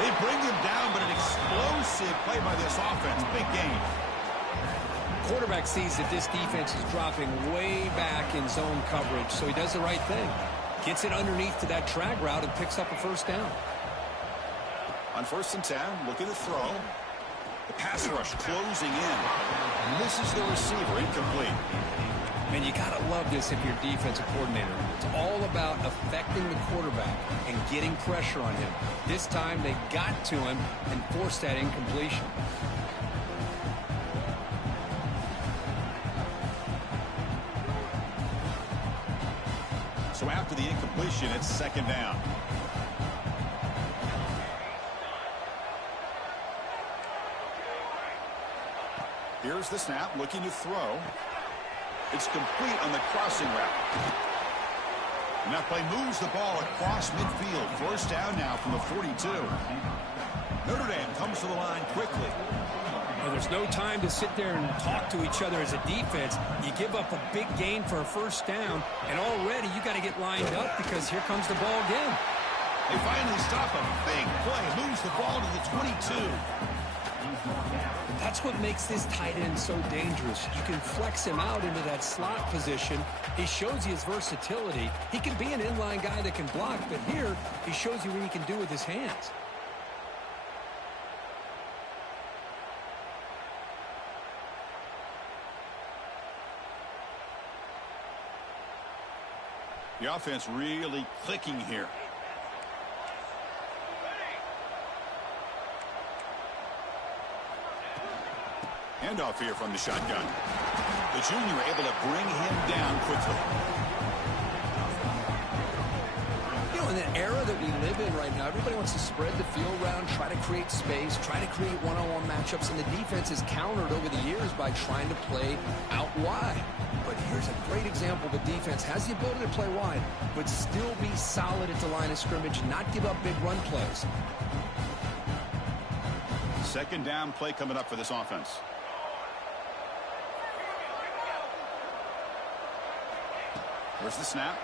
They bring him down, but an explosive play by this offense. Big gain. Quarterback sees that this defense is dropping way back in zone coverage, so he does the right thing. Gets it underneath to that drag route and picks up a first down. On 1st and 10, looking to throw. The pass rush closing in. Misses the receiver, incomplete. Man, you got to love this if you're defensive coordinator. It's all about affecting the quarterback and getting pressure on him. This time they got to him and forced that incompletion. after the incompletion, it's second down. Here's the snap, looking to throw. It's complete on the crossing route. And that play moves the ball across midfield. First down now from the 42. Notre Dame comes to the line quickly. Well, there's no time to sit there and talk to each other as a defense. You give up a big gain for a first down, and already you got to get lined up because here comes the ball again. They finally stop a big play. Moves the ball to the 22. That's what makes this tight end so dangerous. You can flex him out into that slot position. He shows you his versatility. He can be an inline guy that can block, but here he shows you what he can do with his hands. The offense really clicking here. Handoff here from the shotgun. The junior able to bring him down quickly. You know, in the era that we live in right now, everybody wants to spread the field around, try to create space, try to create one-on-one matchups, and the defense is countered over the years by trying to play out wide. But here's a great example of a defense has the ability to play wide, but still be solid at the line of scrimmage, not give up big run plays. Second down play coming up for this offense. Where's the snap?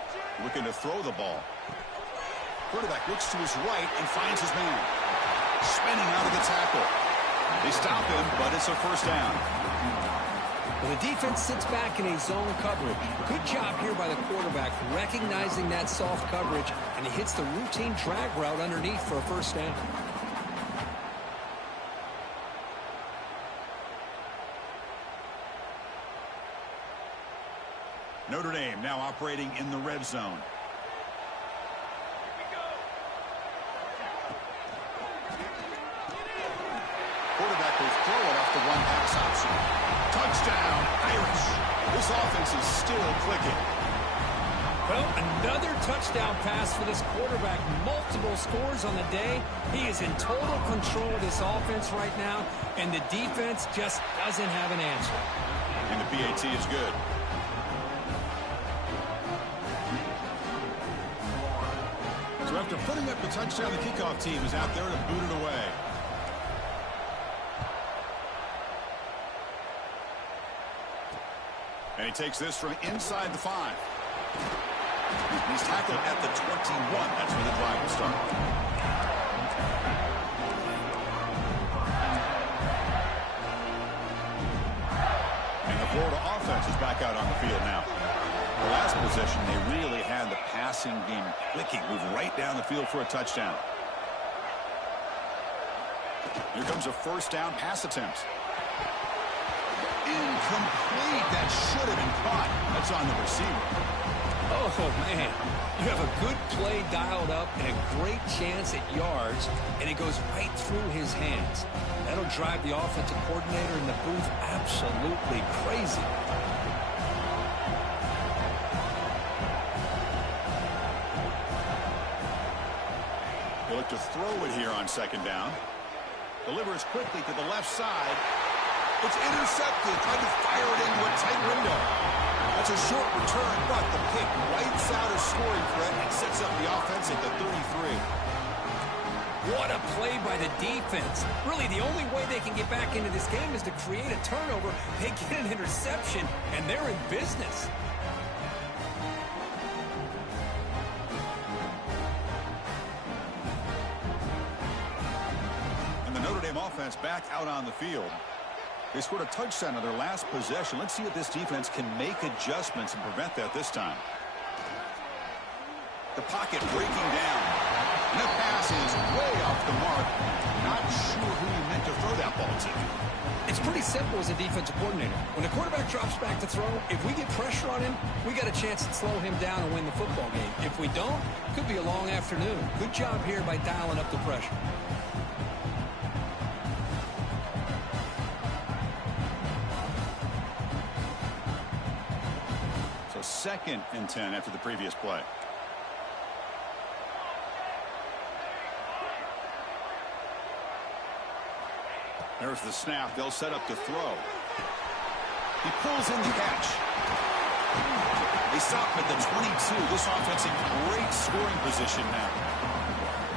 Looking to throw the ball. Quarterback looks to his right and finds his man. Spinning out of the tackle. They stop him, but it's a first down. Well, the defense sits back in a zone coverage. Good job here by the quarterback recognizing that soft coverage, and he hits the routine drag route underneath for a first down. Notre Dame now operating in the red zone. Quarterback will throw it off the one pass option. Touchdown, Irish. This offense is still clicking. Well, another touchdown pass for this quarterback. Multiple scores on the day. He is in total control of this offense right now, and the defense just doesn't have an answer. And the PAT is good. So after putting up the touchdown, the kickoff team is out there to boot it away. And he takes this from inside the 5. He's tackled at the 21. That's where the drive will start. And the Florida offense is back out on the field now. The last possession, they really had the passing game clicking. Move right down the field for a touchdown. Here comes a first down pass attempt. Incomplete. That should have been caught. That's on the receiver. Oh, man. You have a good play dialed up and a great chance at yards, and it goes right through his hands. That'll drive the offensive coordinator in the booth absolutely crazy. He'll look to throw it here on second down. Delivers quickly to the left side. It's intercepted. Tried to fire it into a tight window. That's a short return, but the pick wipes out a scoring threat and sets up the offense at the 33. What a play by the defense. Really, the only way they can get back into this game is to create a turnover. They get an interception, and they're in business. And the Notre Dame offense back out on the field. They scored a touchdown on their last possession. Let's see if this defense can make adjustments and prevent that this time. The pocket breaking down. And the pass is way off the mark. Not sure who he meant to throw that ball to. It's pretty simple as a defensive coordinator. When the quarterback drops back to throw, if we get pressure on him, we got a chance to slow him down and win the football game. If we don't, it could be a long afternoon. Good job here by dialing up the pressure. So 2nd and 10 after the previous play. There's the snap. They'll set up to throw. He pulls in the catch. They stop him at the 22. This offense in great scoring position now.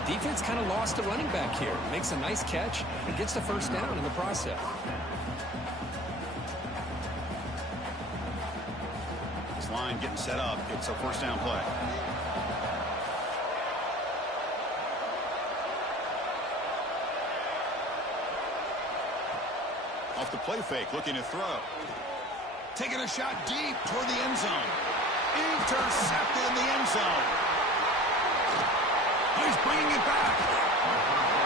Defense kind of lost a running back here. Makes a nice catch and gets the first down in the process. This line getting set up. It's a first down play. Off the play fake, looking to throw. Taking a shot deep toward the end zone. Intercepted in the end zone. He's bringing it back.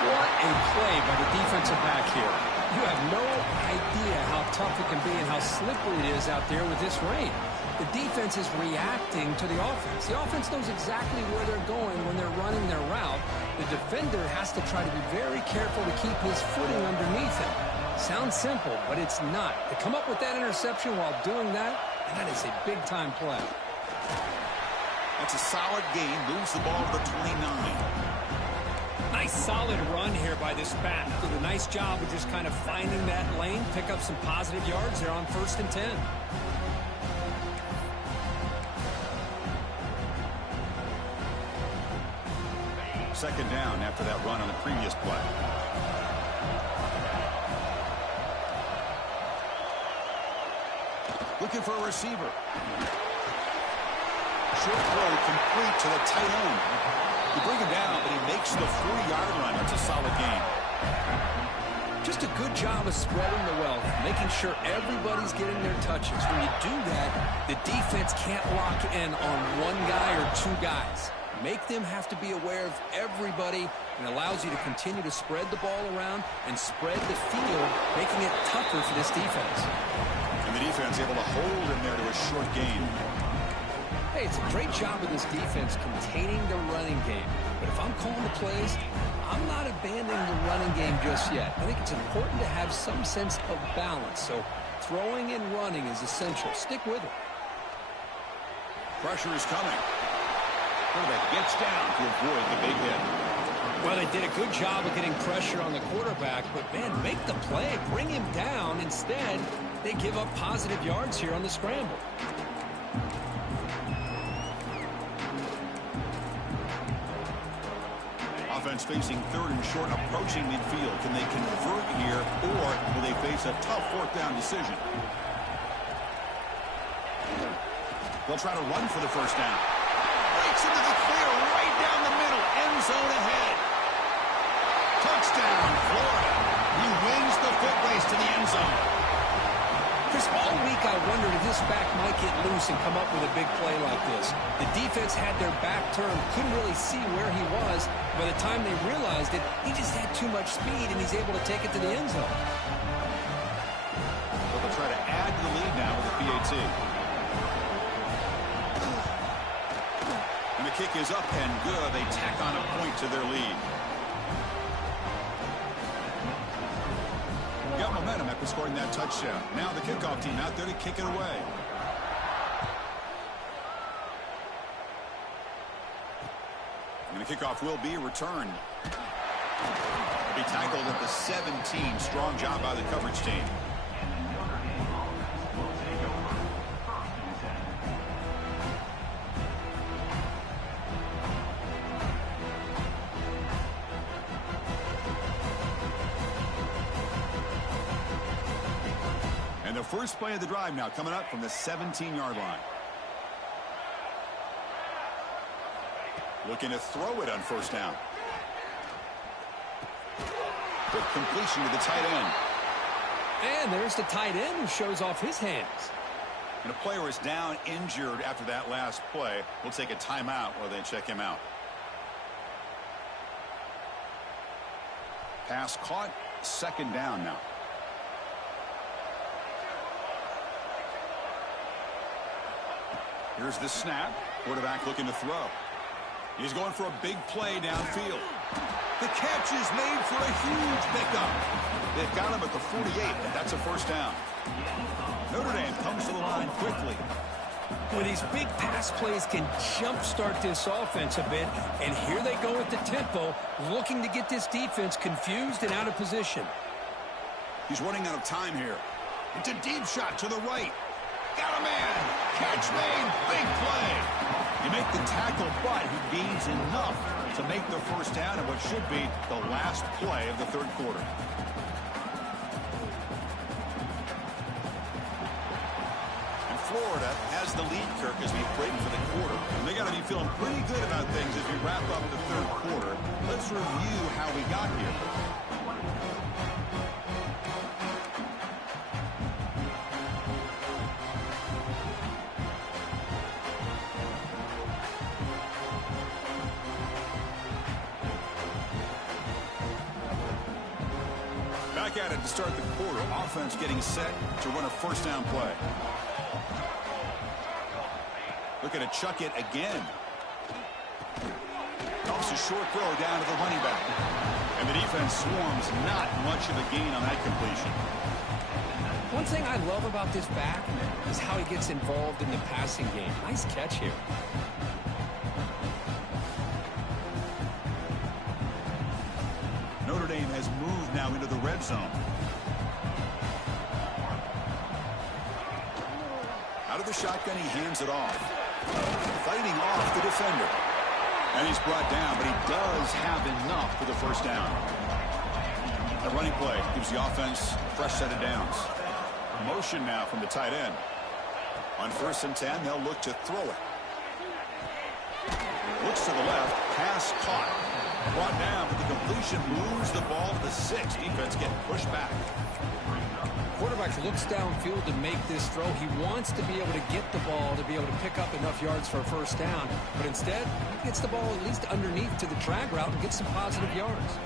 What a play by the defensive back here. You have no idea how tough it can be and how slippery it is out there with this rain. The defense is reacting to the offense. The offense knows exactly where they're going when they're running their route. The defender has to try to be very careful to keep his footing underneath him. Sounds simple, but it's not. To come up with that interception while doing that, and that is a big-time play. That's a solid gain. Moves the ball to the 29. Nice solid run here by this back. Did a nice job of just kind of finding that lane, pick up some positive yards there on 1st and 10. Second down after that run on the previous play. Looking for a receiver. Short throw complete to the tight end. You bring him down, but he makes the 40-yard line. That's a solid gain. Just a good job of spreading the wealth, making sure everybody's getting their touches. When you do that, the defense can't lock in on one guy or two guys. Make them have to be aware of everybody, and allows you to continue to spread the ball around and spread the field, making it tougher for this defense. And the defense able to hold him there to a short gain. Hey, it's a great job of this defense containing the running game. But if I'm calling the plays, I'm not abandoning the running game just yet. I think it's important to have some sense of balance. So throwing and running is essential. Stick with it. Pressure is coming. Quarterback gets down to avoid the big hit. Well, they did a good job of getting pressure on the quarterback, but, man, make the play. Bring him down. Instead, they give up positive yards here on the scramble. Offense facing 3rd and short, approaching midfield. Can they convert here, or will they face a tough 4th down decision? They'll try to run for the first down. Breaks into the clear, right down the middle, end zone ahead. Touchdown, Florida. He wins the foot race to the end zone. Chris, all week I wondered if this back might get loose and come up with a big play like this. The defense had their back turned, couldn't really see where he was. By the time they realized it, he just had too much speed, and he's able to take it to the end zone. Well, they'll try to add to the lead now with the PAT. And the kick is up and good. They tack on a point to their lead. Got momentum after scoring that touchdown. Now the kickoff team out there to kick it away. And the kickoff will be returned. It'll be tackled at the 17. Strong job by the coverage team. And the first play of the drive now coming up from the 17-yard line. Looking to throw it on first down. Quick completion to the tight end. And there's the tight end who shows off his hands. And a player is down injured after that last play. We'll take a timeout while they check him out. Pass caught. Second down now. Here's the snap. Quarterback looking to throw. He's going for a big play downfield. The catch is made for a huge pickup. They've got him at the 48, and that's a first down. Notre Dame comes to the line quickly. Well, these big pass plays can jumpstart this offense a bit, and here they go with the tempo, looking to get this defense confused and out of position. He's running out of time here. It's a deep shot to the right. Got a man. Catch made. Big play. You make the tackle, but he gains enough to make the first down in what should be the last play of the third quarter. And Florida has the lead, Kirk, as we break for the quarter. And they got to be feeling pretty good about things as we wrap up the third quarter. Let's review how we got here. Back at it to start the quarter. Offense getting set to run a first down play. Looking to chuck it again. Dumps a short throw down to the running back. And the defense swarms. Not much of a gain on that completion. One thing I love about this back is how he gets involved in the passing game. Nice catch here. Notre Dame has moved now into the red zone. Out of the shotgun, he hands it off. Fighting off the defender. And he's brought down, but he does have enough for the first down. A running play gives the offense a fresh set of downs. Motion now from the tight end. On 1st and 10, they'll look to throw it. Looks to the left. Pass caught. Brought down, but the completion moves the ball to the 6. Defense getting pushed back. Quarterback looks downfield to make this throw. He wants to be able to get the ball to be able to pick up enough yards for a first down. But instead, he gets the ball at least underneath to the drag route and gets some positive yards.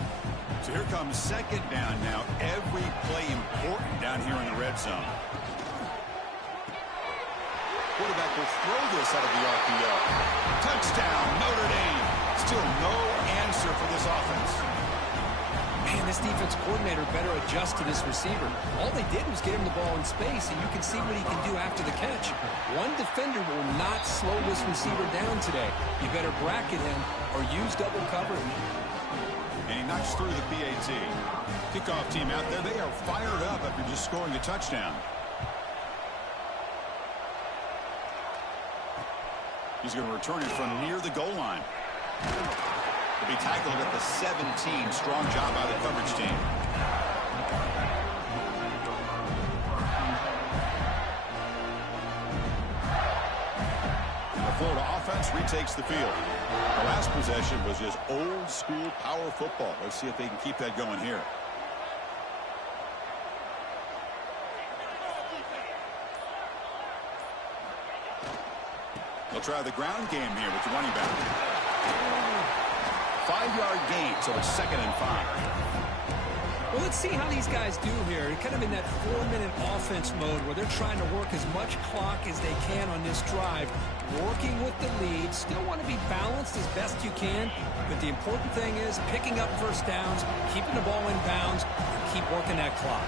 So here comes second down now. Every play important down here in the red zone. Quarterback will throw this out of the RPO. Touchdown, Notre Dame. Still no answer for this offense. Man, this defense coordinator better adjust to this receiver. All they did was get him the ball in space, and you can see what he can do after the catch. One defender will not slow this receiver down today. You better bracket him or use double coverage. And he knocks through the PAT. Kickoff team out there. They are fired up after just scoring a touchdown. He's going to return it from near the goal line. He'll be tackled at the 17. Strong job by the coverage team. The Florida offense retakes the field. The last possession was just old school power football. Let's see if they can keep that going here. They'll try the ground game here with the running back. 5-yard gain, so it's 2nd and 5. Well, let's see how these guys do here. They're kind of in that 4-minute offense mode where they're trying to work as much clock as they can on this drive. Working with the lead. Still want to be balanced as best you can. But the important thing is picking up first downs, keeping the ball in bounds, and keep working that clock.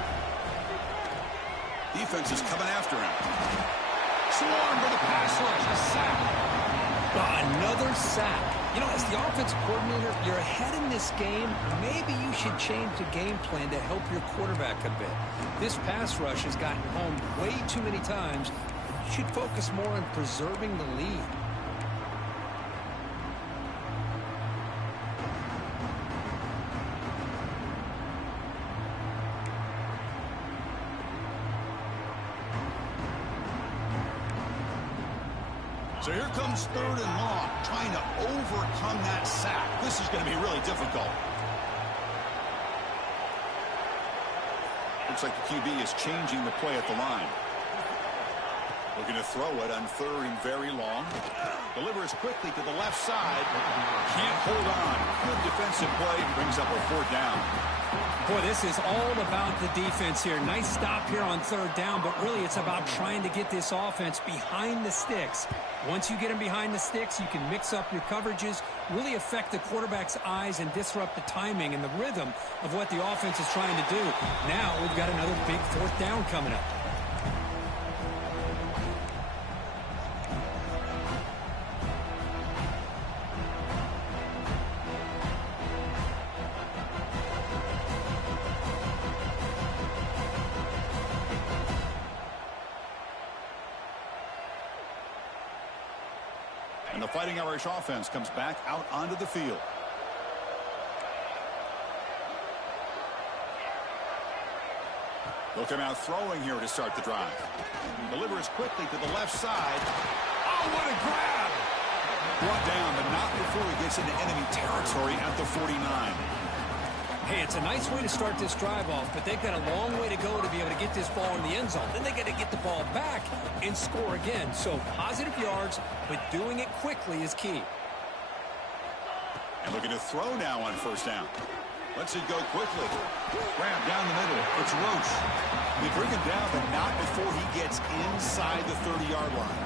Defense is coming after him. Swarmed with a pass rush. A sack. Another sack. You know, as the offensive coordinator, you're ahead in this game. Maybe you should change the game plan to help your quarterback a bit. This pass rush has gotten home way too many times. You should focus more on preserving the lead. So here comes 3rd and long, trying to overcome that sack. This is going to be really difficult. Looks like the QB is changing the play at the line. Looking to throw it on 3rd and very long. Delivers quickly to the left side. Can't hold on. Good defensive play. Brings up a 4th down. Boy, this is all about the defense here. Nice stop here on 3rd down, but really it's about trying to get this offense behind the sticks. Once you get them behind the sticks, you can mix up your coverages, really affect the quarterback's eyes and disrupt the timing and the rhythm of what the offense is trying to do. Now we've got another big 4th down coming up. And the Fighting Irish offense comes back out onto the field. Look him out throwing here to start the drive. Delivers quickly to the left side. Oh, what a grab! Brought down, but not before he gets into enemy territory at the 49. Hey, it's a nice way to start this drive off, but they've got a long way to go to be able to get this ball in the end zone. Then they got to get the ball back and score again. So positive yards, but doing it quickly is key. And looking to throw now on first down. Lets it go quickly. Grab down the middle. It's Roach. They bring him down, but not before he gets inside the 30-yard line.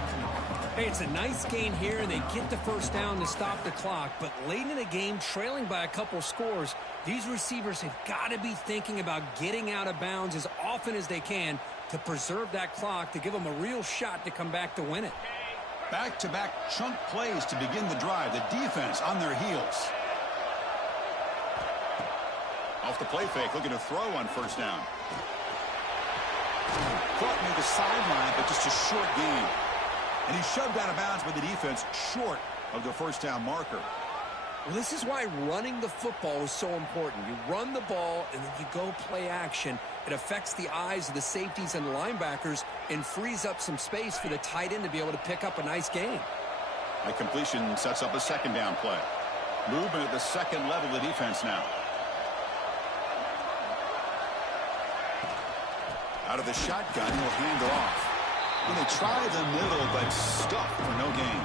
Hey, it's a nice gain here, and they get the first down to stop the clock. But late in the game, trailing by a couple scores, these receivers have got to be thinking about getting out of bounds as often as they can to preserve that clock, to give them a real shot to come back to win it. Back-to-back chunk plays to begin the drive. The defense on their heels. Off the play fake, looking to throw on first down. Caught near the sideline, but just a short gain. And he's shoved out of bounds by the defense short of the first down marker. Well, this is why running the football is so important. You run the ball, and then you go play action. It affects the eyes of the safeties and the linebackers and frees up some space for the tight end to be able to pick up a nice gain. That completion sets up a second down play. Movement at the second level of the defense now. Out of the shotgun, he'll hand it off. And they try the middle, but stuffed for no gain.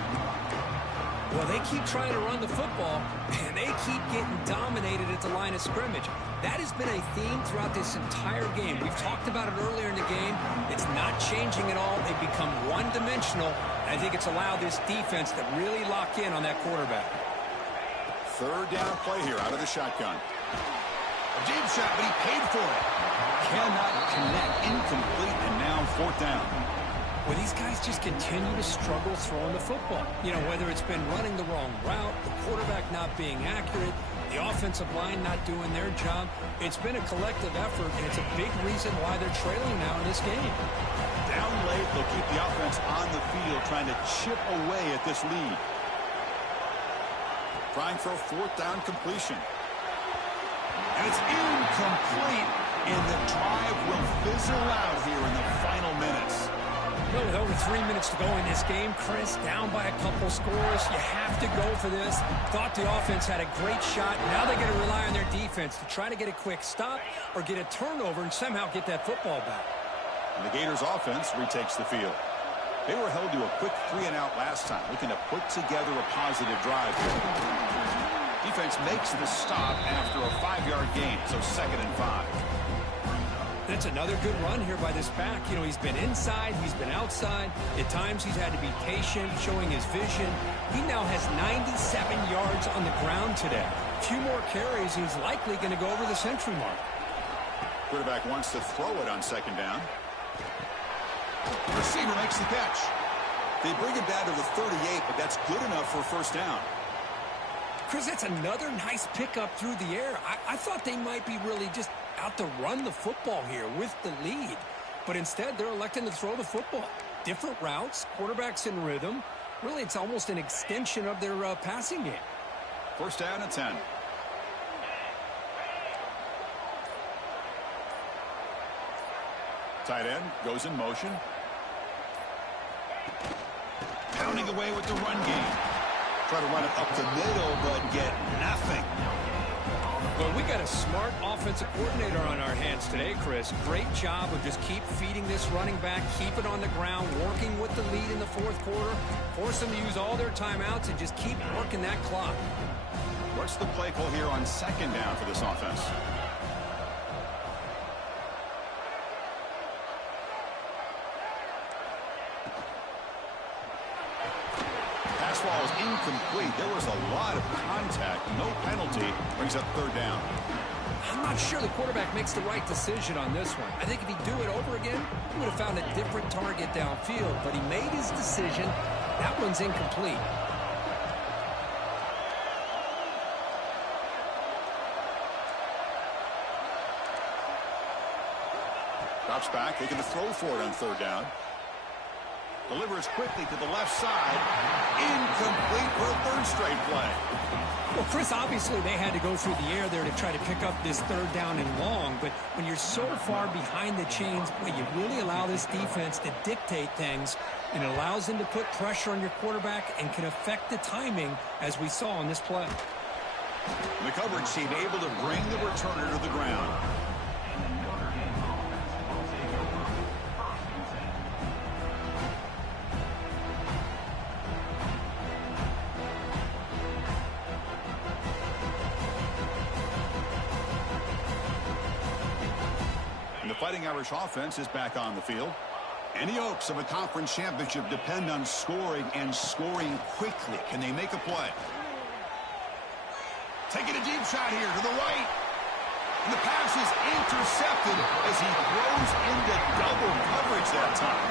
Well, they keep trying to run the football, and they keep getting dominated at the line of scrimmage. That has been a theme throughout this entire game. We've talked about it earlier in the game. It's not changing at all. They've become one-dimensional. I think it's allowed this defense to really lock in on that quarterback. Third down play here out of the shotgun. A deep shot, but he paid for it. Cannot connect. Incomplete, and now fourth down. Well, these guys just continue to struggle throwing the football. You know, whether it's been running the wrong route, the quarterback not being accurate, the offensive line not doing their job. It's been a collective effort, and it's a big reason why they're trailing now in this game. Down late, they'll keep the offense on the field, trying to chip away at this lead. Trying for a fourth down completion. And it's incomplete, and the drive will fizzle out here in the final minutes. Well, with over 3 minutes to go in this game, Chris, down by a couple scores, you have to go for this. Thought the offense had a great shot. Now they got to rely on their defense to try to get a quick stop or get a turnover and somehow get that football back. And the Gators offense retakes the field. They were held to a quick 3-and-out last time, looking to put together a positive drive here. Defense makes the stop after a 5-yard gain, so 2nd and 5. That's another good run here by this back. You know, he's been inside, he's been outside. At times he's had to be patient, showing his vision. He now has 97 yards on the ground today. A few more carries, he's likely going to go over the century mark. Quarterback wants to throw it on second down. Receiver makes the catch. They bring him down to the 38, but that's good enough for first down. Chris, that's another nice pickup through the air. I thought they might be really just out to run the football here with the lead. But instead, they're electing to throw the football. Different routes, quarterbacks in rhythm. Really, it's almost an extension of their passing game. First down and 10. Tight end goes in motion. Pounding away with the run game. Try to run it up the middle, but get nothing. Well, we got a smart offensive coordinator on our hands today, Chris. Great job of just keep feeding this running back, keep it on the ground, working with the lead in the fourth quarter, force them to use all their timeouts, and just keep working that clock. What's the play call here on second down for this offense? Pass ball is incomplete. There was a lot of contact. No penalty. Brings up third down. I'm not sure the quarterback makes the right decision on this one. I think if he'd do it over again, he would have found a different target downfield. But he made his decision. That one's incomplete. Drops back, taking the throw for it on third down. Delivers quickly to the left side. incomplete for a third straight play. Well, Chris, obviously they had to go through the air there to try to pick up this third down and long, but when you're so far behind the chains, boy, you really allow this defense to dictate things, and it allows them to put pressure on your quarterback and can affect the timing, as we saw on this play. The coverage team able to bring the returner to the ground. The Fighting Irish offense is back on the field. Any hopes of a conference championship depend on scoring and scoring quickly. Can they make a play? Taking a deep shot here to the right. And the pass is intercepted as he throws into double coverage that time.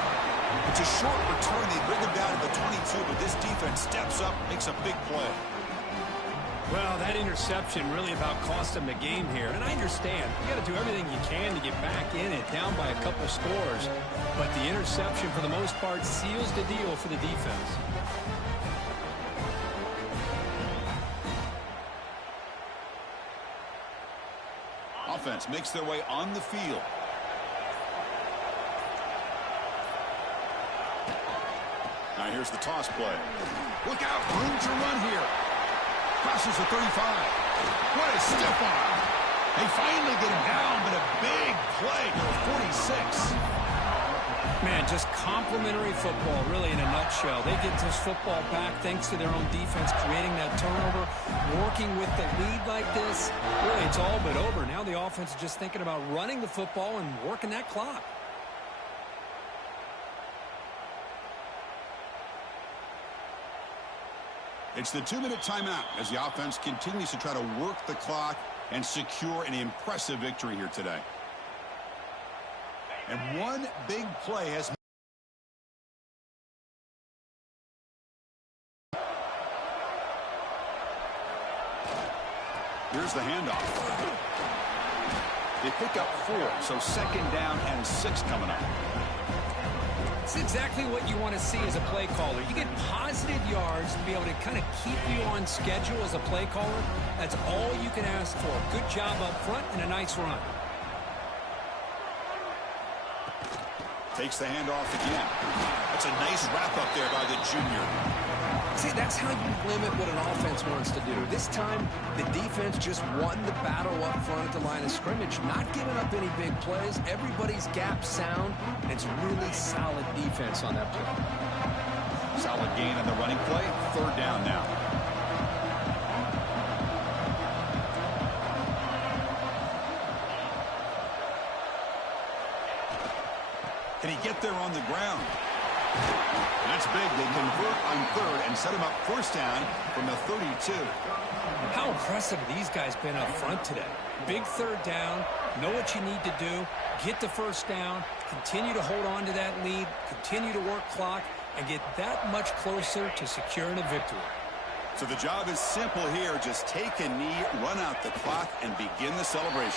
It's a short return. They bring him down to the 22, but this defense steps up, makes a big play. Well, that interception really about cost them the game here. And I understand. You got to do everything you can to get back in it, down by a couple scores. But the interception, for the most part, seals the deal for the defense. Offense makes their way on the field. Now here's the toss play. Look out, room to run here. Crosses the 35. What a stiff arm. They finally get him down, but a big play to the 46. Man, just complimentary football, really, in a nutshell. They get this football back thanks to their own defense, creating that turnover, working with the lead like this. Really, it's all but over. Now the offense is just thinking about running the football and working that clock. It's the 2-minute timeout as the offense continues to try to work the clock and secure an impressive victory here today. And one big play has... Here's the handoff. They pick up 4, so second down and 6 coming up. It's exactly what you want to see as a play caller. You get positive yards to be able to kind of keep you on schedule as a play caller. That's all you can ask for. Good job up front and a nice run. Takes the handoff again. That's a nice wrap up there by the junior. See, that's how you limit what an offense wants to do. This time, the defense just won the battle up front at the line of scrimmage, not giving up any big plays. Everybody's gap sound, and it's really solid defense on that play. Solid gain on the running play. Third down now. Can he get there on the ground? That's big. They convert on third and set him up first down from the 32. How impressive have these guys been up front today? Big third down, know what you need to do, get the first down, continue to hold on to that lead, continue to work clock, and get that much closer to securing a victory. So the job is simple here. Just take a knee, run out the clock, and begin the celebration.